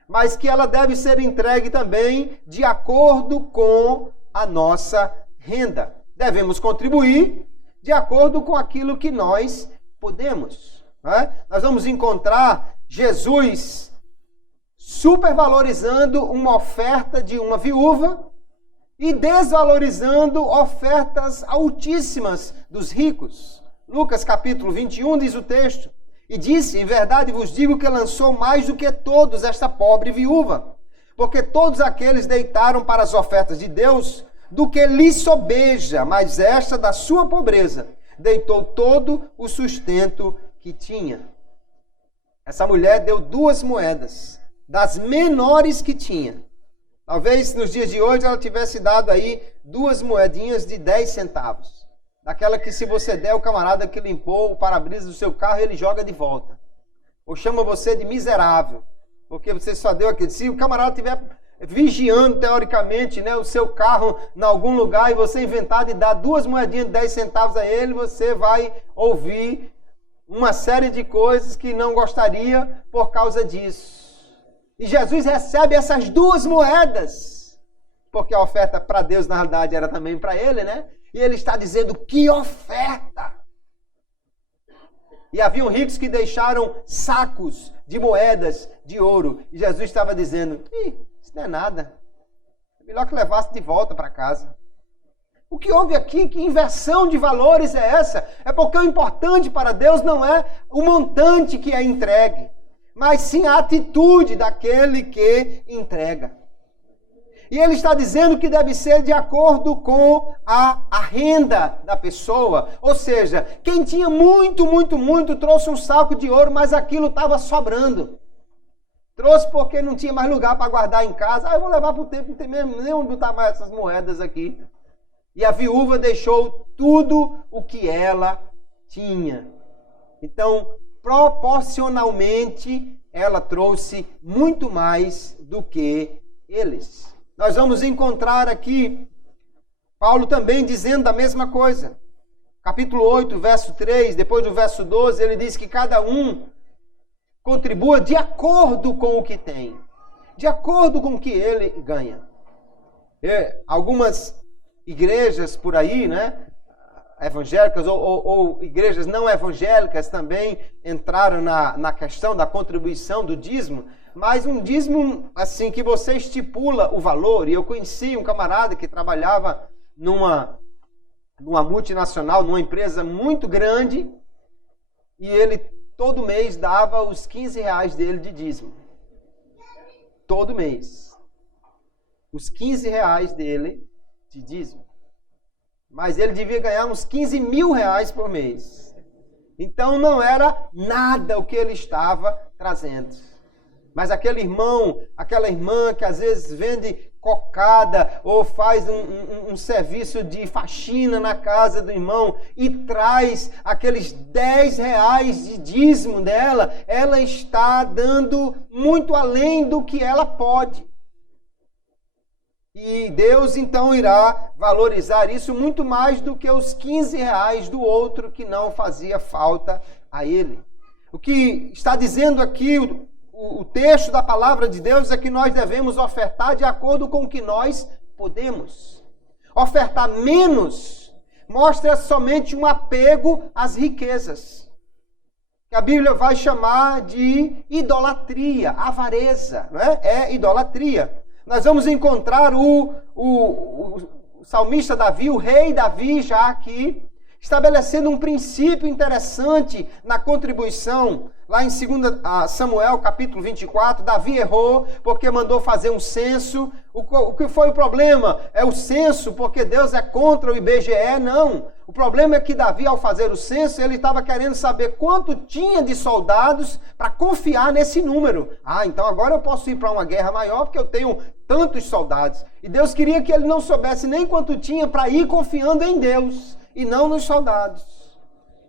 mas que ela deve ser entregue também de acordo com a nossa renda. Devemos contribuir de acordo com aquilo que nós podemos. Nós vamos encontrar Jesus supervalorizando uma oferta de uma viúva e desvalorizando ofertas altíssimas dos ricos. Lucas capítulo 21 diz o texto, e disse, em verdade vos digo que lançou mais do que todos esta pobre viúva, porque todos aqueles deitaram para as ofertas de Deus do que lhe sobeja, mas esta da sua pobreza deitou todo o sustento que tinha. Essa mulher deu 2 moedas, das menores que tinha. Talvez nos dias de hoje ela tivesse dado aí 2 moedinhas de 10 centavos. Daquela que se você der o camarada que limpou o para-brisa do seu carro, ele joga de volta. Ou chama você de miserável, porque você só deu aquilo. Se o camarada estiver vigiando, teoricamente, né, o seu carro em algum lugar e você inventar de dar 2 moedinhas de 10 centavos a ele, você vai ouvir uma série de coisas que não gostaria por causa disso. E Jesus recebe essas 2 moedas, porque a oferta para Deus, na realidade, era também para ele, né? E ele está dizendo, que oferta! E haviam ricos que deixaram sacos de moedas de ouro. E Jesus estava dizendo, isso não é nada. É melhor que levasse de volta para casa. O que houve aqui? Que inversão de valores é essa? É porque o importante para Deus não é o montante que é entregue, mas sim a atitude daquele que entrega. E ele está dizendo que deve ser de acordo com a renda da pessoa. Ou seja, quem tinha muito, trouxe um saco de ouro, mas aquilo estava sobrando. Trouxe porque não tinha mais lugar para guardar em casa. Eu vou levar para o tempo, não tem mesmo nem onde botar mais essas moedas aqui. E a viúva deixou tudo o que ela tinha. Então, proporcionalmente, ela trouxe muito mais do que eles. Nós vamos encontrar aqui Paulo também dizendo a mesma coisa. Capítulo 8, verso 3, depois do verso 12, ele diz que cada um contribua de acordo com o que tem, de acordo com o que ele ganha. Algumas igrejas por aí, né, evangélicas ou igrejas não evangélicas também entraram na questão da contribuição do dízimo, mas um dízimo assim que você estipula o valor. E eu conheci um camarada que trabalhava numa multinacional, numa empresa muito grande, e ele todo mês dava os 15 reais dele de dízimo. Todo mês. Os 15 reais dele de dízimo. Mas ele devia ganhar uns 15 mil reais por mês. Então não era nada o que ele estava trazendo. Mas aquele irmão, aquela irmã que às vezes vende cocada ou faz um serviço de faxina na casa do irmão e traz aqueles 10 reais de dízimo dela, ela está dando muito além do que ela pode. E Deus então irá valorizar isso muito mais do que os 15 reais do outro que não fazia falta a ele. O que está dizendo aqui o texto da palavra de Deus é que nós devemos ofertar de acordo com o que nós podemos. Ofertar menos mostra somente um apego às riquezas, que a Bíblia vai chamar de idolatria, avareza, não é? É idolatria. Nós vamos encontrar o salmista Davi, o rei Davi, já aqui, estabelecendo um princípio interessante na contribuição. Lá em 2 Samuel, capítulo 24, Davi errou porque mandou fazer um censo. O que foi o problema? É o censo, porque Deus é contra o IBGE? Não. O problema é que Davi, ao fazer o censo, ele estava querendo saber quanto tinha de soldados para confiar nesse número. Então agora eu posso ir para uma guerra maior porque eu tenho tantos soldados. E Deus queria que ele não soubesse nem quanto tinha para ir confiando em Deus e não nos soldados.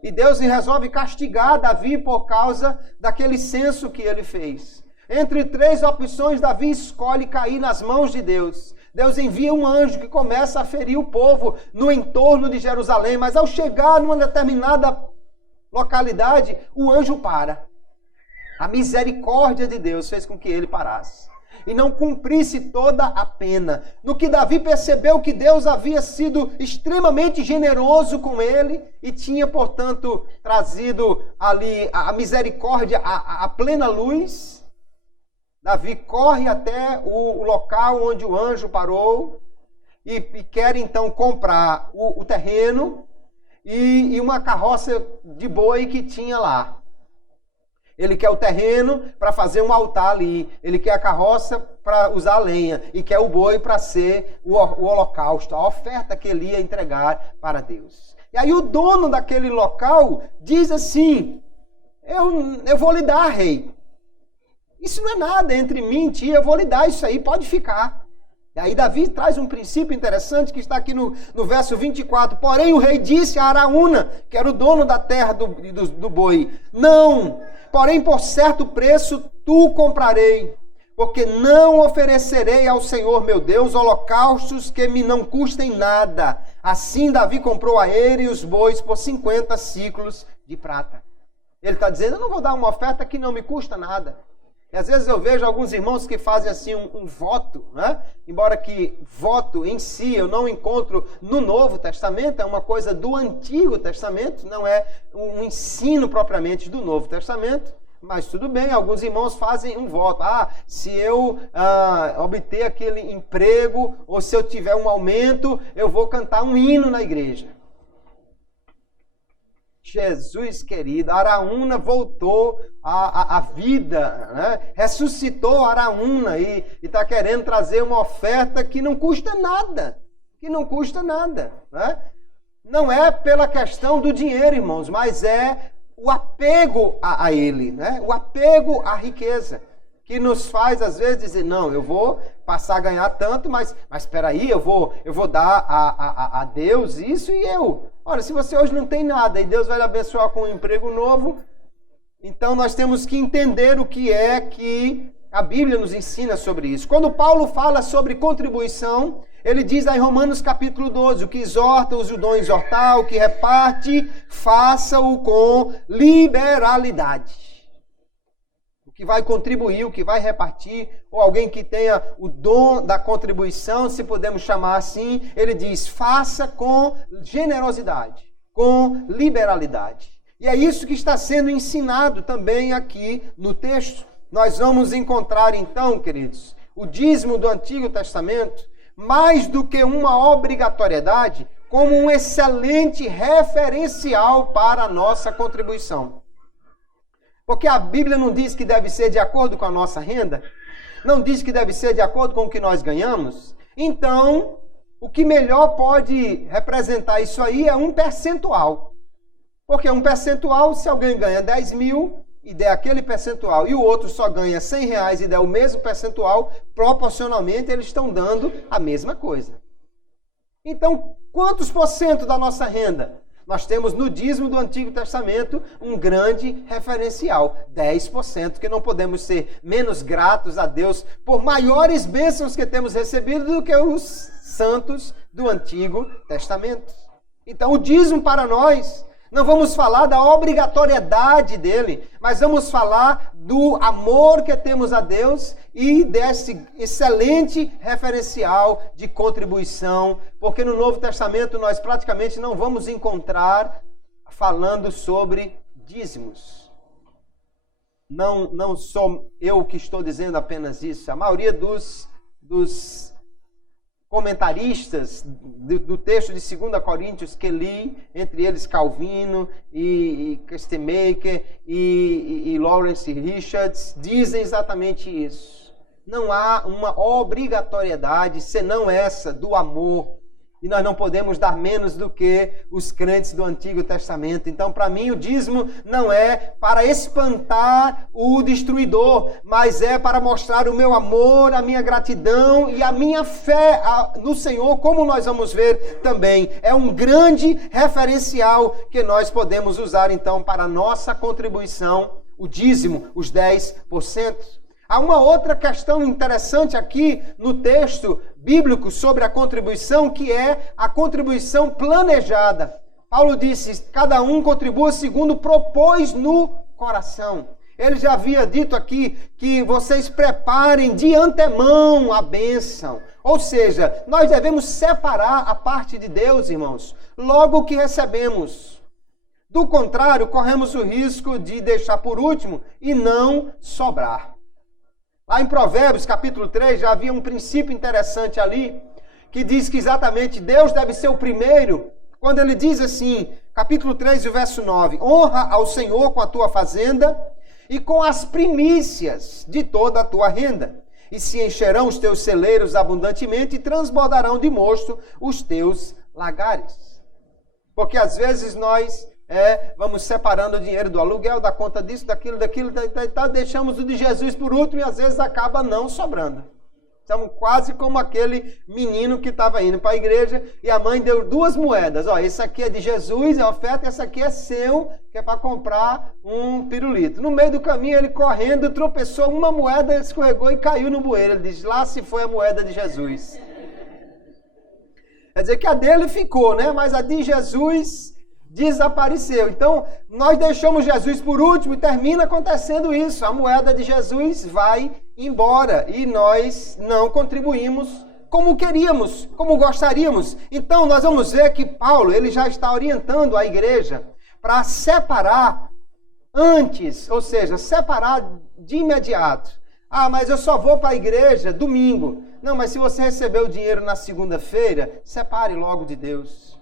E Deus resolve castigar Davi por causa daquele censo que ele fez. Entre 3 opções, Davi escolhe cair nas mãos de Deus. Deus envia um anjo que começa a ferir o povo no entorno de Jerusalém, mas ao chegar numa determinada localidade, o anjo para. A misericórdia de Deus fez com que ele parasse e não cumprisse toda a pena. No que Davi percebeu que Deus havia sido extremamente generoso com ele e tinha, portanto, trazido ali a misericórdia à plena luz, Davi corre até o local onde o anjo parou e quer então comprar o terreno e uma carroça de boi que tinha lá. Ele quer o terreno para fazer um altar ali. Ele quer a carroça para usar a lenha. E quer o boi para ser o holocausto, a oferta que ele ia entregar para Deus. E aí o dono daquele local diz assim: eu vou lhe dar, rei. Isso não é nada entre mim e ti, eu vou lhe dar isso aí, pode ficar. E aí Davi traz um princípio interessante que está aqui no verso 24. Porém o rei disse a Araúna, que era o dono da terra do boi: não, porém por certo preço tu comprarei, porque não oferecerei ao Senhor meu Deus holocaustos que me não custem nada. Assim Davi comprou a ele e os bois por 50 ciclos de prata. Ele está dizendo: eu não vou dar uma oferta que não me custa nada. E às vezes eu vejo alguns irmãos que fazem assim um voto, né? Embora que voto em si eu não encontro no Novo Testamento, é uma coisa do Antigo Testamento, não é um ensino propriamente do Novo Testamento, mas tudo bem, alguns irmãos fazem um voto. Se eu obter aquele emprego, ou se eu tiver um aumento, eu vou cantar um hino na igreja. Jesus querido, Araúna voltou à vida, né? Ressuscitou Araúna e está querendo trazer uma oferta que não custa nada, né? Não é pela questão do dinheiro, irmãos, mas é o apego a ele, né? O apego à riqueza, que nos faz às vezes dizer: não, eu vou passar a ganhar tanto, mas espera aí, eu vou dar a Deus isso e eu. Ora, se você hoje não tem nada e Deus vai lhe abençoar com um emprego novo, então nós temos que entender o que é que a Bíblia nos ensina sobre isso. Quando Paulo fala sobre contribuição, ele diz lá em Romanos capítulo 12, o que exorta, os dons exortar, o que reparte, faça-o com liberalidade. Que vai contribuir, o que vai repartir, ou alguém que tenha o dom da contribuição, se podemos chamar assim, ele diz: faça com generosidade, com liberalidade. E é isso que está sendo ensinado também aqui no texto. Nós vamos encontrar então, queridos, o dízimo do Antigo Testamento, mais do que uma obrigatoriedade, como um excelente referencial para a nossa contribuição. Porque a Bíblia não diz que deve ser de acordo com a nossa renda, não diz que deve ser de acordo com o que nós ganhamos. Então, o que melhor pode representar isso aí é um percentual. Porque um percentual, se alguém ganha 10 mil, e der aquele percentual, e o outro só ganha R$100 e der o mesmo percentual, proporcionalmente eles estão dando a mesma coisa. Então, quantos por cento da nossa renda? Nós temos no dízimo do Antigo Testamento um grande referencial, 10%, que não podemos ser menos gratos a Deus por maiores bênçãos que temos recebido do que os santos do Antigo Testamento. Então, o dízimo para nós, não vamos falar da obrigatoriedade dele, mas vamos falar do amor que temos a Deus e desse excelente referencial de contribuição, porque no Novo Testamento nós praticamente não vamos encontrar falando sobre dízimos. Não sou eu que estou dizendo apenas isso, a maioria dos comentaristas do texto de 2 Coríntios que li, entre eles Calvino e Kestemaker e Lawrence Richards, dizem exatamente isso. Não há uma obrigatoriedade senão essa do amor. E nós não podemos dar menos do que os crentes do Antigo Testamento. Então, para mim, o dízimo não é para espantar o destruidor, mas é para mostrar o meu amor, a minha gratidão e a minha fé no Senhor, como nós vamos ver também. É um grande referencial que nós podemos usar, então, para a nossa contribuição, o dízimo, os 10%. Há uma outra questão interessante aqui no texto bíblico sobre a contribuição, que é a contribuição planejada. Paulo disse, cada um contribua segundo propôs no coração. Ele já havia dito aqui que vocês preparem de antemão a bênção. Ou seja, nós devemos separar a parte de Deus, irmãos, logo que recebemos. Do contrário, corremos o risco de deixar por último e não sobrar. Lá em Provérbios, capítulo 3, já havia um princípio interessante ali, que diz que exatamente Deus deve ser o primeiro, quando ele diz assim, capítulo 3, verso 9, honra ao Senhor com a tua fazenda e com as primícias de toda a tua renda, e se encherão os teus celeiros abundantemente e transbordarão de mosto os teus lagares. Porque às vezes nós vamos separando o dinheiro do aluguel, da conta disso, daquilo, deixamos o de Jesus por último e às vezes acaba não sobrando. Estamos quase como aquele menino que estava indo para a igreja e a mãe deu 2 moedas. Ó, esse aqui é de Jesus, é oferta, esse aqui é seu, que é para comprar um pirulito. No meio do caminho, ele correndo, tropeçou, uma moeda escorregou e caiu no bueiro. Ele diz, lá se foi a moeda de Jesus. Quer dizer que a dele ficou, né? Mas a de Jesus desapareceu. Então, nós deixamos Jesus por último e termina acontecendo isso. A moeda de Jesus vai embora e nós não contribuímos como queríamos, como gostaríamos. Então, nós vamos ver que Paulo, ele já está orientando a igreja para separar antes, ou seja, separar de imediato. Ah, mas eu só vou para a igreja domingo. Não, mas se você recebeu o dinheiro na segunda-feira, separe logo de Deus.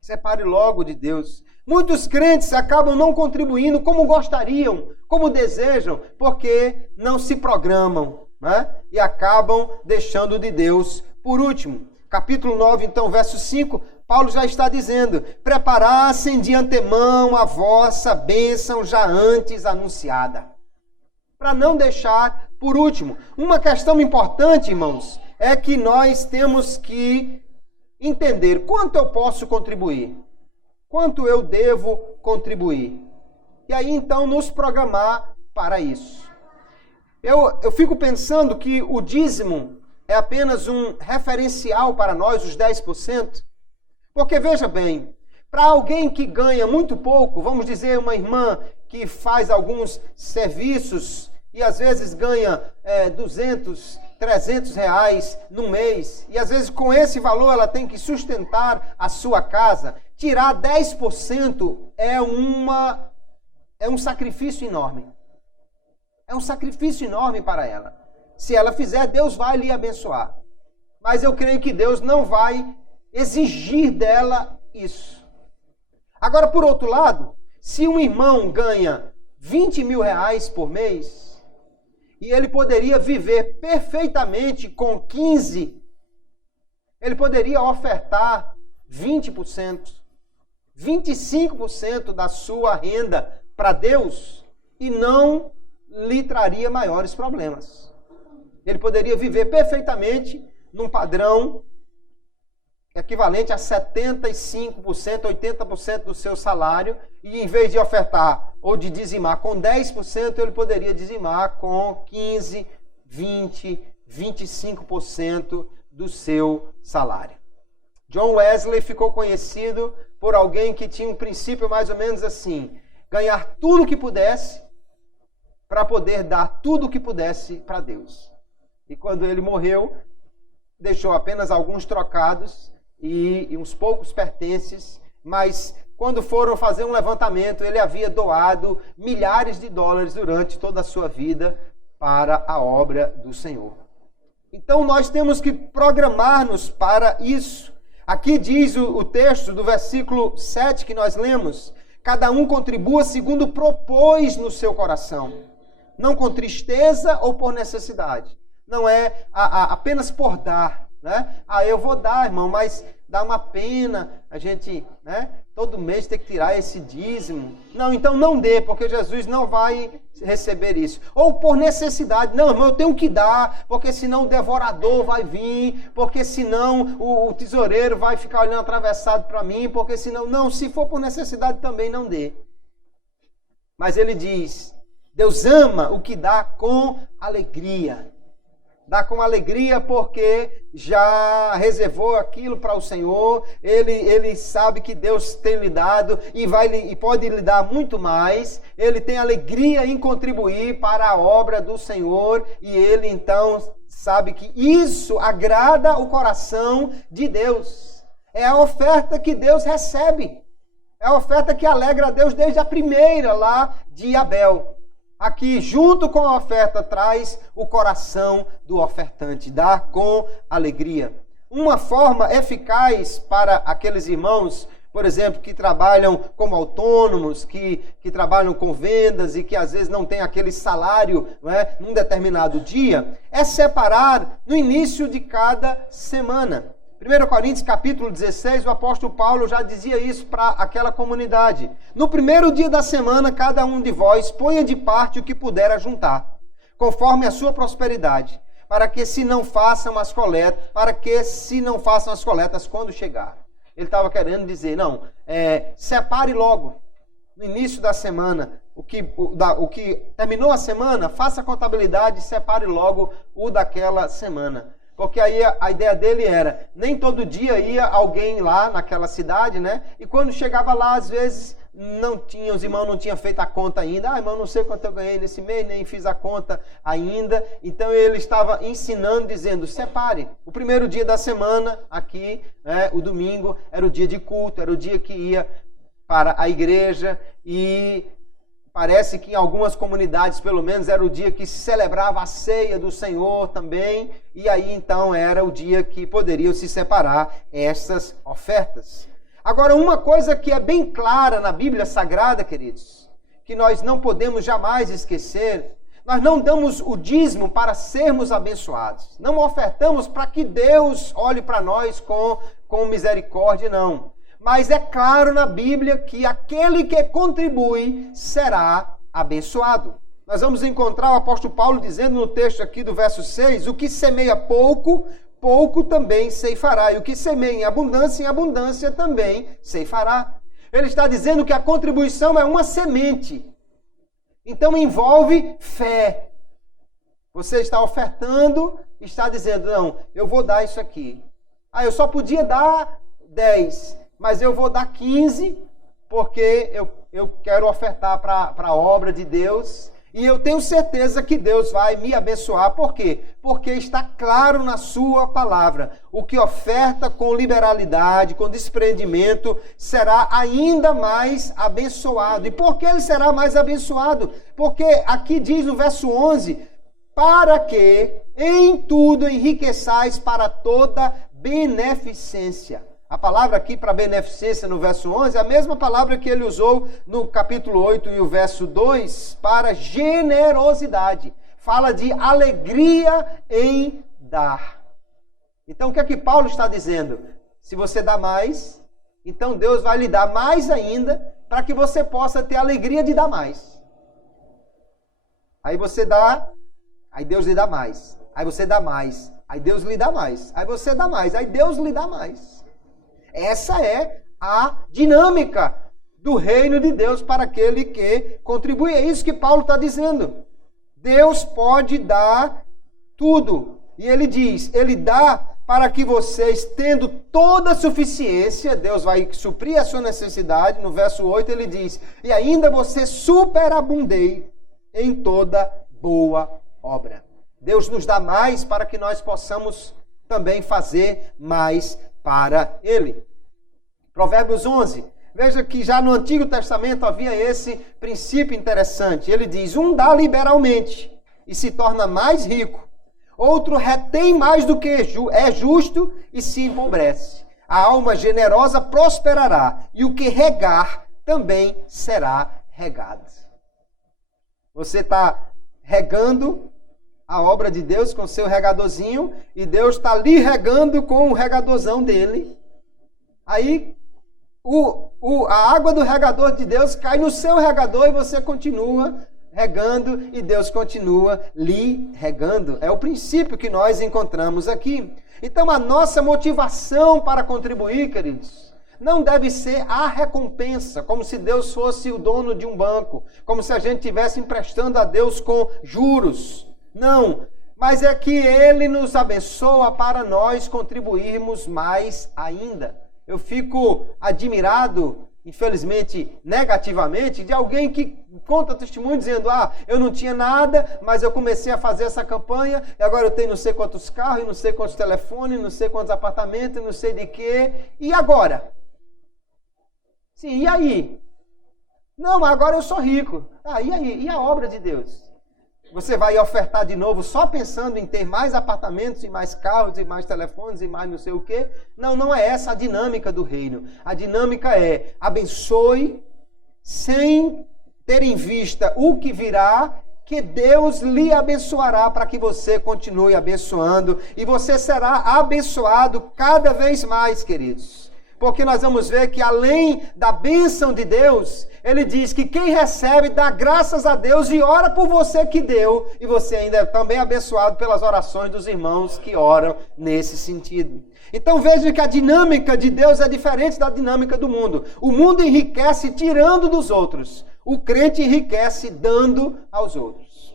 Separe logo de Deus. Muitos crentes acabam não contribuindo como gostariam, como desejam, porque não se programam, né? E acabam deixando de Deus por último. Capítulo 9, então, verso 5, Paulo já está dizendo, preparassem de antemão a vossa bênção já antes anunciada, para não deixar por último. Uma questão importante, irmãos, é que nós temos que entender quanto eu posso contribuir, quanto eu devo contribuir. E aí, então, nos programar para isso. Eu fico pensando que o dízimo é apenas um referencial para nós, os 10%. Porque, veja bem, para alguém que ganha muito pouco, vamos dizer uma irmã que faz alguns serviços e às vezes ganha 200, 300 reais no mês, e às vezes com esse valor ela tem que sustentar a sua casa, tirar 10% é um sacrifício enorme. É um sacrifício enorme para ela. Se ela fizer, Deus vai lhe abençoar. Mas eu creio que Deus não vai exigir dela isso. Agora, por outro lado, se um irmão ganha 20 mil reais por mês, e ele poderia viver perfeitamente com 15, ele poderia ofertar 20%, 25% da sua renda para Deus, e não lhe traria maiores problemas. Ele poderia viver perfeitamente num padrão equivalente a 75%, 80% do seu salário, e em vez de ofertar ou de dizimar com 10%, ele poderia dizimar com 15%, 20%, 25% do seu salário. John Wesley ficou conhecido por alguém que tinha um princípio mais ou menos assim: ganhar tudo o que pudesse para poder dar tudo o que pudesse para Deus. E quando ele morreu, deixou apenas alguns trocados e uns poucos pertences, mas quando foram fazer um levantamento, ele havia doado milhares de dólares durante toda a sua vida para a obra do Senhor. Então nós temos que programar-nos para isso. Aqui diz o texto do versículo 7 que nós lemos: cada um contribua segundo propôs no seu coração, não com tristeza ou por necessidade. Não é apenas por dar, né? Eu vou dar, irmão, mas dá uma pena a gente, né, todo mês ter que tirar esse dízimo. Não, então não dê, porque Jesus não vai receber isso. Ou por necessidade: não, irmão, eu tenho que dar, porque senão o devorador vai vir, porque senão o tesoureiro vai ficar olhando atravessado para mim, porque senão... Não, se for por necessidade também não dê. Mas ele diz: Deus ama o que dá com alegria. Dá com alegria porque já reservou aquilo para o Senhor. Ele sabe que Deus tem lhe dado e pode lhe dar muito mais. Ele tem alegria em contribuir para a obra do Senhor, e ele então sabe que isso agrada o coração de Deus. É a oferta que Deus recebe. É a oferta que alegra a Deus desde a primeira lá de Abel. Aqui, junto com a oferta, traz o coração do ofertante, dar com alegria. Uma forma eficaz para aqueles irmãos, por exemplo, que trabalham como autônomos, que trabalham com vendas e que às vezes não tem aquele salário, não é, num determinado dia, é separar no início de cada semana. 1 Coríntios capítulo 16, o apóstolo Paulo já dizia isso para aquela comunidade: no primeiro dia da semana, cada um de vós ponha de parte o que puder ajuntar, conforme a sua prosperidade, para que se não façam as coletas quando chegar. Ele estava querendo dizer: não, separe logo, no início da semana, o que terminou a semana, faça a contabilidade e separe logo o daquela semana. Porque aí a ideia dele era, nem todo dia ia alguém lá naquela cidade, né? E quando chegava lá, às vezes, os irmãos não tinham feito a conta ainda. Irmão, não sei quanto eu ganhei nesse mês, nem fiz a conta ainda. Então ele estava ensinando, dizendo: separe. O primeiro dia da semana, aqui, né, o domingo, era o dia de culto, era o dia que ia para a igreja, e parece que em algumas comunidades, pelo menos, era o dia que se celebrava a ceia do Senhor também. E aí, então, era o dia que poderiam se separar essas ofertas. Agora, uma coisa que é bem clara na Bíblia Sagrada, queridos, que nós não podemos jamais esquecer: nós não damos o dízimo para sermos abençoados. Não ofertamos para que Deus olhe para nós com misericórdia, não. Mas é claro na Bíblia que aquele que contribui será abençoado. Nós vamos encontrar o apóstolo Paulo dizendo no texto aqui do verso 6, o que semeia pouco, pouco também ceifará. E o que semeia em abundância também ceifará. Ele está dizendo que a contribuição é uma semente. Então envolve fé. Você está ofertando, está dizendo: não, eu vou dar isso aqui. Eu só podia dar 10. Mas eu vou dar 15, porque eu quero ofertar para a obra de Deus. E eu tenho certeza que Deus vai me abençoar. Por quê? Porque está claro na sua palavra: o que oferta com liberalidade, com desprendimento, será ainda mais abençoado. E por que ele será mais abençoado? Porque aqui diz no verso 11: para que em tudo enriqueçais para toda beneficência. A palavra aqui para beneficência no verso 11 é a mesma palavra que ele usou no capítulo 8 e o verso 2 para generosidade. Fala de alegria em dar. Então o que é que Paulo está dizendo? Se você dá mais, então Deus vai lhe dar mais ainda para que você possa ter alegria de dar mais. Aí você dá, aí Deus lhe dá mais. Aí você dá mais, aí Deus lhe dá mais. Aí você dá mais, aí Deus lhe dá mais. Essa é a dinâmica do reino de Deus para aquele que contribui. É isso que Paulo está dizendo. Deus pode dar tudo. E ele diz, ele dá para que vocês, tendo toda a suficiência, Deus vai suprir a sua necessidade. No verso 8 ele diz, e ainda você superabundei em toda boa obra. Deus nos dá mais para que nós possamos também fazer mais para Ele. Provérbios 11. Veja que já no Antigo Testamento havia esse princípio interessante. Ele diz, um dá liberalmente e se torna mais rico. Outro retém mais do que é justo e se empobrece. A alma generosa prosperará e o que regar também será regado. Você está regando a obra de Deus com o seu regadorzinho e Deus está lhe regando com o regadorzão dele. Aí a água do regador de Deus cai no seu regador e você continua regando e Deus continua lhe regando. É o princípio que nós encontramos aqui. Então a nossa motivação para contribuir, queridos, não deve ser a recompensa, como se Deus fosse o dono de um banco, como se a gente estivesse emprestando a Deus com juros. Não, mas é que Ele nos abençoa para nós contribuirmos mais ainda. Eu fico admirado, infelizmente, negativamente, de alguém que conta testemunho dizendo, eu não tinha nada, mas eu comecei a fazer essa campanha, e agora eu tenho não sei quantos carros, não sei quantos telefones, não sei quantos apartamentos, não sei de quê, e agora? Sim, e aí? Não, mas agora eu sou rico. E aí? E a obra de Deus? Você vai ofertar de novo só pensando em ter mais apartamentos e mais carros e mais telefones e mais não sei o quê? Não, não é essa a dinâmica do reino. A dinâmica é abençoe sem ter em vista o que virá, que Deus lhe abençoará para que você continue abençoando e você será abençoado cada vez mais, queridos. Porque nós vamos ver que além da bênção de Deus, ele diz que quem recebe dá graças a Deus e ora por você que deu. E você ainda é também abençoado pelas orações dos irmãos que oram nesse sentido. Então veja que a dinâmica de Deus é diferente da dinâmica do mundo. O mundo enriquece tirando dos outros. O crente enriquece dando aos outros.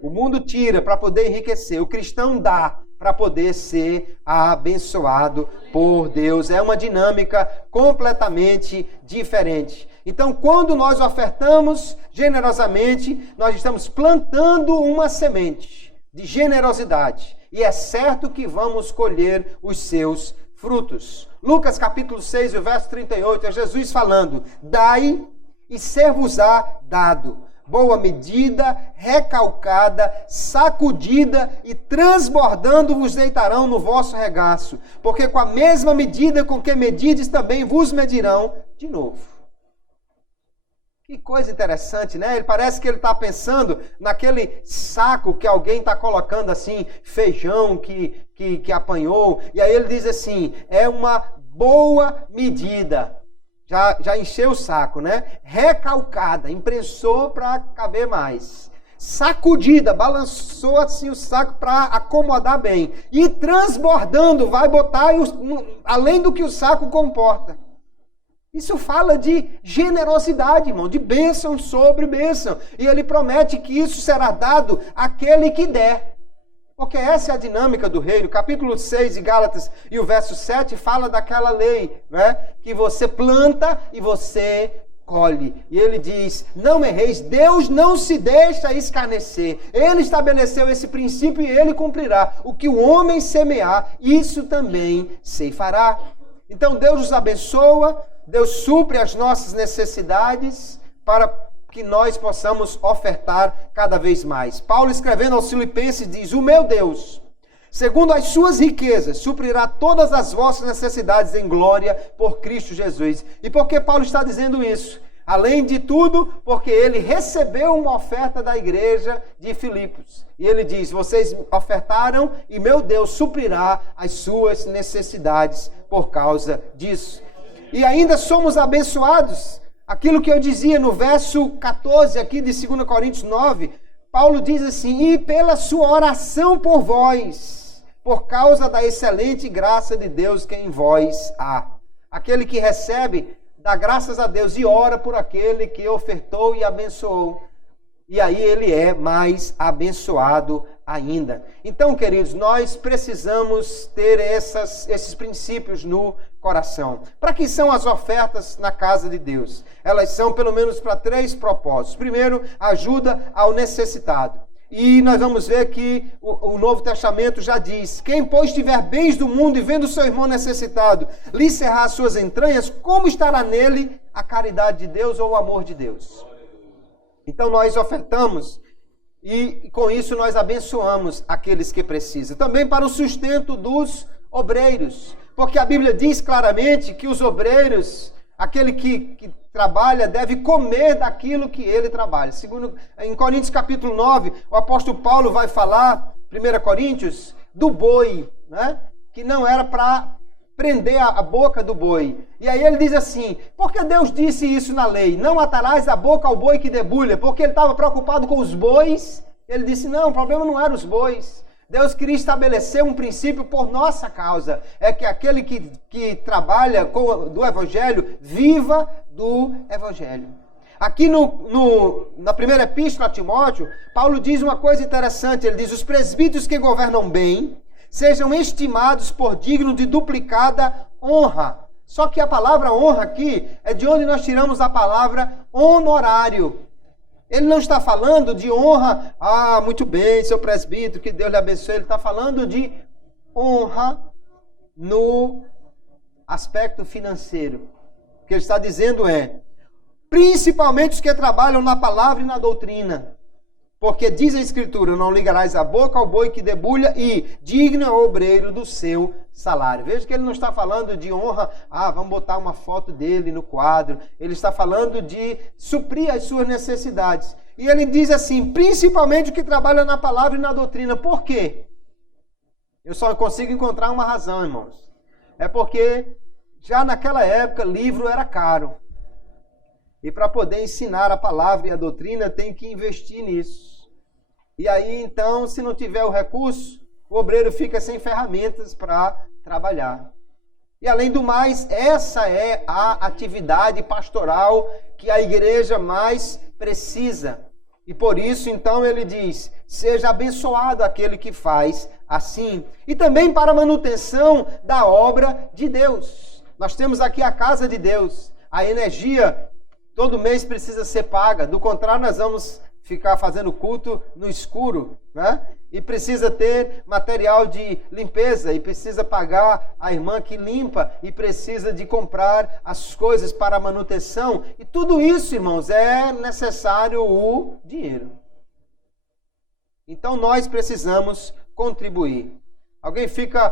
O mundo tira para poder enriquecer. O cristão dá para poder ser abençoado por Deus. É uma dinâmica completamente diferente. Então, quando nós ofertamos generosamente, nós estamos plantando uma semente de generosidade. E é certo que vamos colher os seus frutos. Lucas capítulo 6, o verso 38, é Jesus falando, dai e ser-vos-á dado. Boa medida, recalcada, sacudida e transbordando vos deitarão no vosso regaço, porque com a mesma medida com que medides também vos medirão de novo. Que coisa interessante, né? Ele parece que ele está pensando naquele saco que alguém está colocando assim, feijão que apanhou, e aí ele diz assim, é uma boa medida. Já encheu o saco, né? Recalcada, imprensou para caber mais. Sacudida, balançou assim o saco para acomodar bem. E transbordando, vai botar além do que o saco comporta. Isso fala de generosidade, irmão, de bênção sobre bênção. E ele promete que isso será dado àquele que der. Porque essa é a dinâmica do reino. Capítulo 6 de Gálatas e o verso 7 fala daquela lei, né? Que você planta e você colhe. E ele diz, não erreis, Deus não se deixa escarnecer. Ele estabeleceu esse princípio e ele cumprirá. O que o homem semear, isso também ceifará. Então Deus nos abençoa, Deus supre as nossas necessidades para que nós possamos ofertar cada vez mais. Paulo, escrevendo aos Filipenses, diz, o meu Deus, segundo as suas riquezas, suprirá todas as vossas necessidades em glória por Cristo Jesus. E por que Paulo está dizendo isso? Além de tudo, porque ele recebeu uma oferta da igreja de Filipos. E ele diz, vocês ofertaram e meu Deus suprirá as suas necessidades por causa disso. E ainda somos abençoados Aquilo que eu dizia no verso 14 aqui de 2 Coríntios 9, Paulo diz assim: e pela sua oração por vós, por causa da excelente graça de Deus que em vós há. Aquele que recebe, dá graças a Deus e ora por aquele que ofertou e abençoou. E aí ele é mais abençoado ainda. Então, queridos, nós precisamos ter esses princípios no coração. Para que são as ofertas na casa de Deus? Elas são pelo menos para 3 propósitos. Primeiro, ajuda ao necessitado. E nós vamos ver que o Novo Testamento já diz: quem, pois, tiver bens do mundo e vendo seu irmão necessitado lhe cerrar as suas entranhas, como estará nele a caridade de Deus ou o amor de Deus? Então nós ofertamos e com isso nós abençoamos aqueles que precisam. Também para o sustento dos obreiros, porque a Bíblia diz claramente que os obreiros, aquele que trabalha, deve comer daquilo que ele trabalha. Segundo, em Coríntios capítulo 9, o apóstolo Paulo vai falar, 1 Coríntios, do boi, né? Que não era para prender a boca do boi. E aí ele diz assim: porque Deus disse isso na lei? Não atarás a boca ao boi que debulha. Porque ele estava preocupado com os bois. Ele disse: não, o problema não era os bois. Deus queria estabelecer um princípio por nossa causa. É que aquele que trabalha do Evangelho, viva do Evangelho. Aqui na primeira epístola a Timóteo, Paulo diz uma coisa interessante. Ele diz: os presbíteros que governam bem sejam estimados por digno de duplicada honra. Só que a palavra honra aqui é de onde nós tiramos a palavra honorário. Ele não está falando de honra, muito bem, seu presbítero, que Deus lhe abençoe. Ele está falando de honra no aspecto financeiro. O que ele está dizendo é, principalmente os que trabalham na palavra e na doutrina. Porque diz a Escritura: não ligarás a boca ao boi que debulha e digno é o obreiro do seu salário. Veja que ele não está falando de honra, vamos botar uma foto dele no quadro. Ele está falando de suprir as suas necessidades. E ele diz assim: principalmente o que trabalha na palavra e na doutrina. Por quê? Eu só consigo encontrar uma razão, irmãos. É porque já naquela época livro era caro. E para poder ensinar a palavra e a doutrina, tem que investir nisso. E aí, então, se não tiver o recurso, o obreiro fica sem ferramentas para trabalhar. E além do mais, essa é a atividade pastoral que a igreja mais precisa. E por isso, então, ele diz: seja abençoado aquele que faz assim. E também para a manutenção da obra de Deus. Nós temos aqui a casa de Deus. A energia todo mês precisa ser paga, do contrário nós vamos ficar fazendo culto no escuro, né? E precisa ter material de limpeza, e precisa pagar a irmã que limpa, e precisa de comprar as coisas para a manutenção. E tudo isso, irmãos, é necessário o dinheiro. Então nós precisamos contribuir. Alguém fica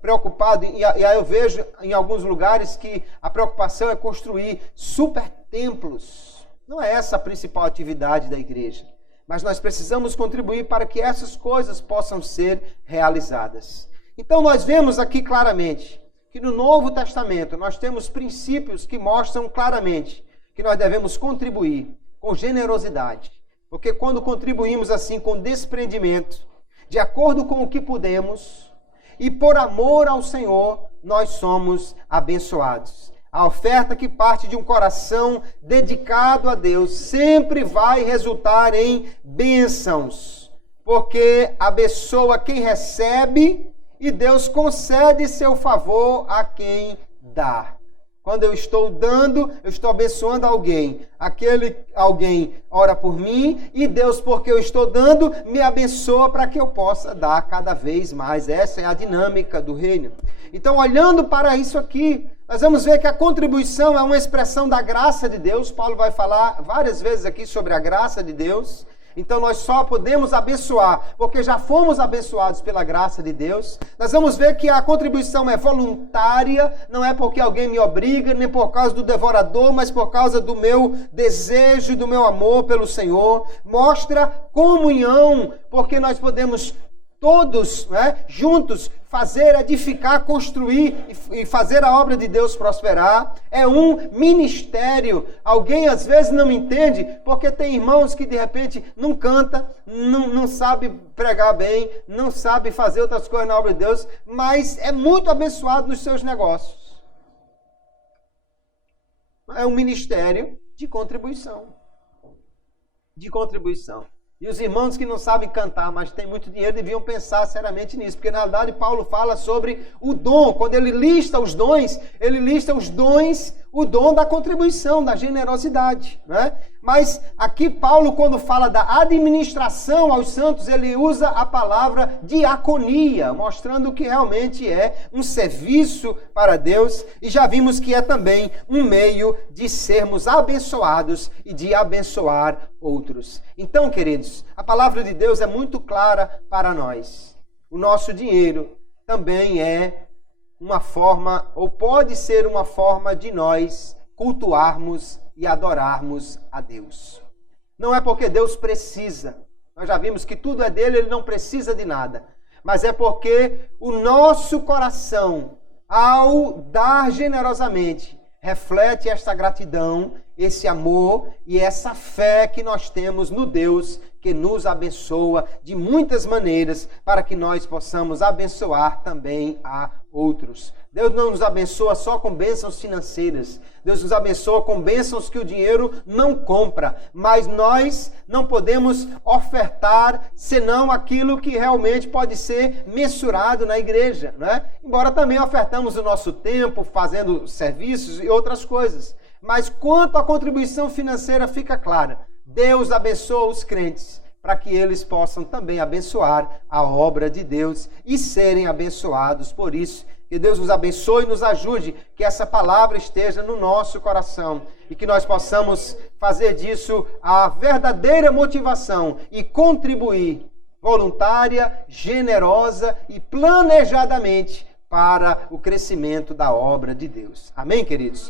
preocupado, e aí eu vejo em alguns lugares que a preocupação é construir super templos. Não é essa a principal atividade da igreja. Mas nós precisamos contribuir para que essas coisas possam ser realizadas. Então nós vemos aqui claramente que no Novo Testamento nós temos princípios que mostram claramente que nós devemos contribuir com generosidade. Porque quando contribuímos assim com desprendimento, de acordo com o que podemos, e por amor ao Senhor, nós somos abençoados. A oferta que parte de um coração dedicado a Deus sempre vai resultar em bênçãos, porque abençoa quem recebe e Deus concede seu favor a quem dá. Quando eu estou dando, eu estou abençoando alguém. Aquele alguém ora por mim e Deus, porque eu estou dando, me abençoa para que eu possa dar cada vez mais. Essa é a dinâmica do reino. Então, olhando para isso aqui, nós vamos ver que a contribuição é uma expressão da graça de Deus. Paulo vai falar várias vezes aqui sobre a graça de Deus. Então nós só podemos abençoar porque já fomos abençoados pela graça de Deus. Nós vamos ver que a contribuição é voluntária, não é porque alguém me obriga, nem por causa do devorador, mas por causa do meu desejo, do meu amor pelo Senhor. Mostra comunhão, porque nós podemos todos, né, juntos, fazer, edificar, construir e fazer a obra de Deus prosperar. É um ministério. Alguém às vezes não entende, porque tem irmãos que de repente não canta, não sabe pregar bem, não sabe fazer outras coisas na obra de Deus, mas é muito abençoado nos seus negócios. É um ministério de contribuição. De contribuição. E os irmãos que não sabem cantar, mas têm muito dinheiro, deviam pensar seriamente nisso. Porque, na verdade, Paulo fala sobre o dom. Quando ele lista os dons, o dom da contribuição, da generosidade, né? Mas aqui Paulo, quando fala da administração aos santos, ele usa a palavra diaconia, mostrando que realmente é um serviço para Deus. E já vimos que é também um meio de sermos abençoados e de abençoar outros. Então, queridos, a palavra de Deus é muito clara para nós. O nosso dinheiro também é uma forma, ou pode ser uma forma de nós cultuarmos e adorarmos a Deus. Não é porque Deus precisa. Nós já vimos que tudo é dele, ele não precisa de nada. Mas é porque o nosso coração, ao dar generosamente, reflete esta gratidão, esse amor e essa fé que nós temos no Deus que nos abençoa de muitas maneiras para que nós possamos abençoar também a outros. Deus não nos abençoa só com bênçãos financeiras. Deus nos abençoa com bênçãos que o dinheiro não compra. Mas nós não podemos ofertar senão aquilo que realmente pode ser mensurado na igreja, né? Embora também ofertamos o nosso tempo fazendo serviços e outras coisas. Mas quanto à contribuição financeira fica clara. Deus abençoa os crentes para que eles possam também abençoar a obra de Deus e serem abençoados por isso. Que Deus nos abençoe e nos ajude, que essa palavra esteja no nosso coração e que nós possamos fazer disso a verdadeira motivação e contribuir voluntária, generosa e planejadamente para o crescimento da obra de Deus. Amém, queridos?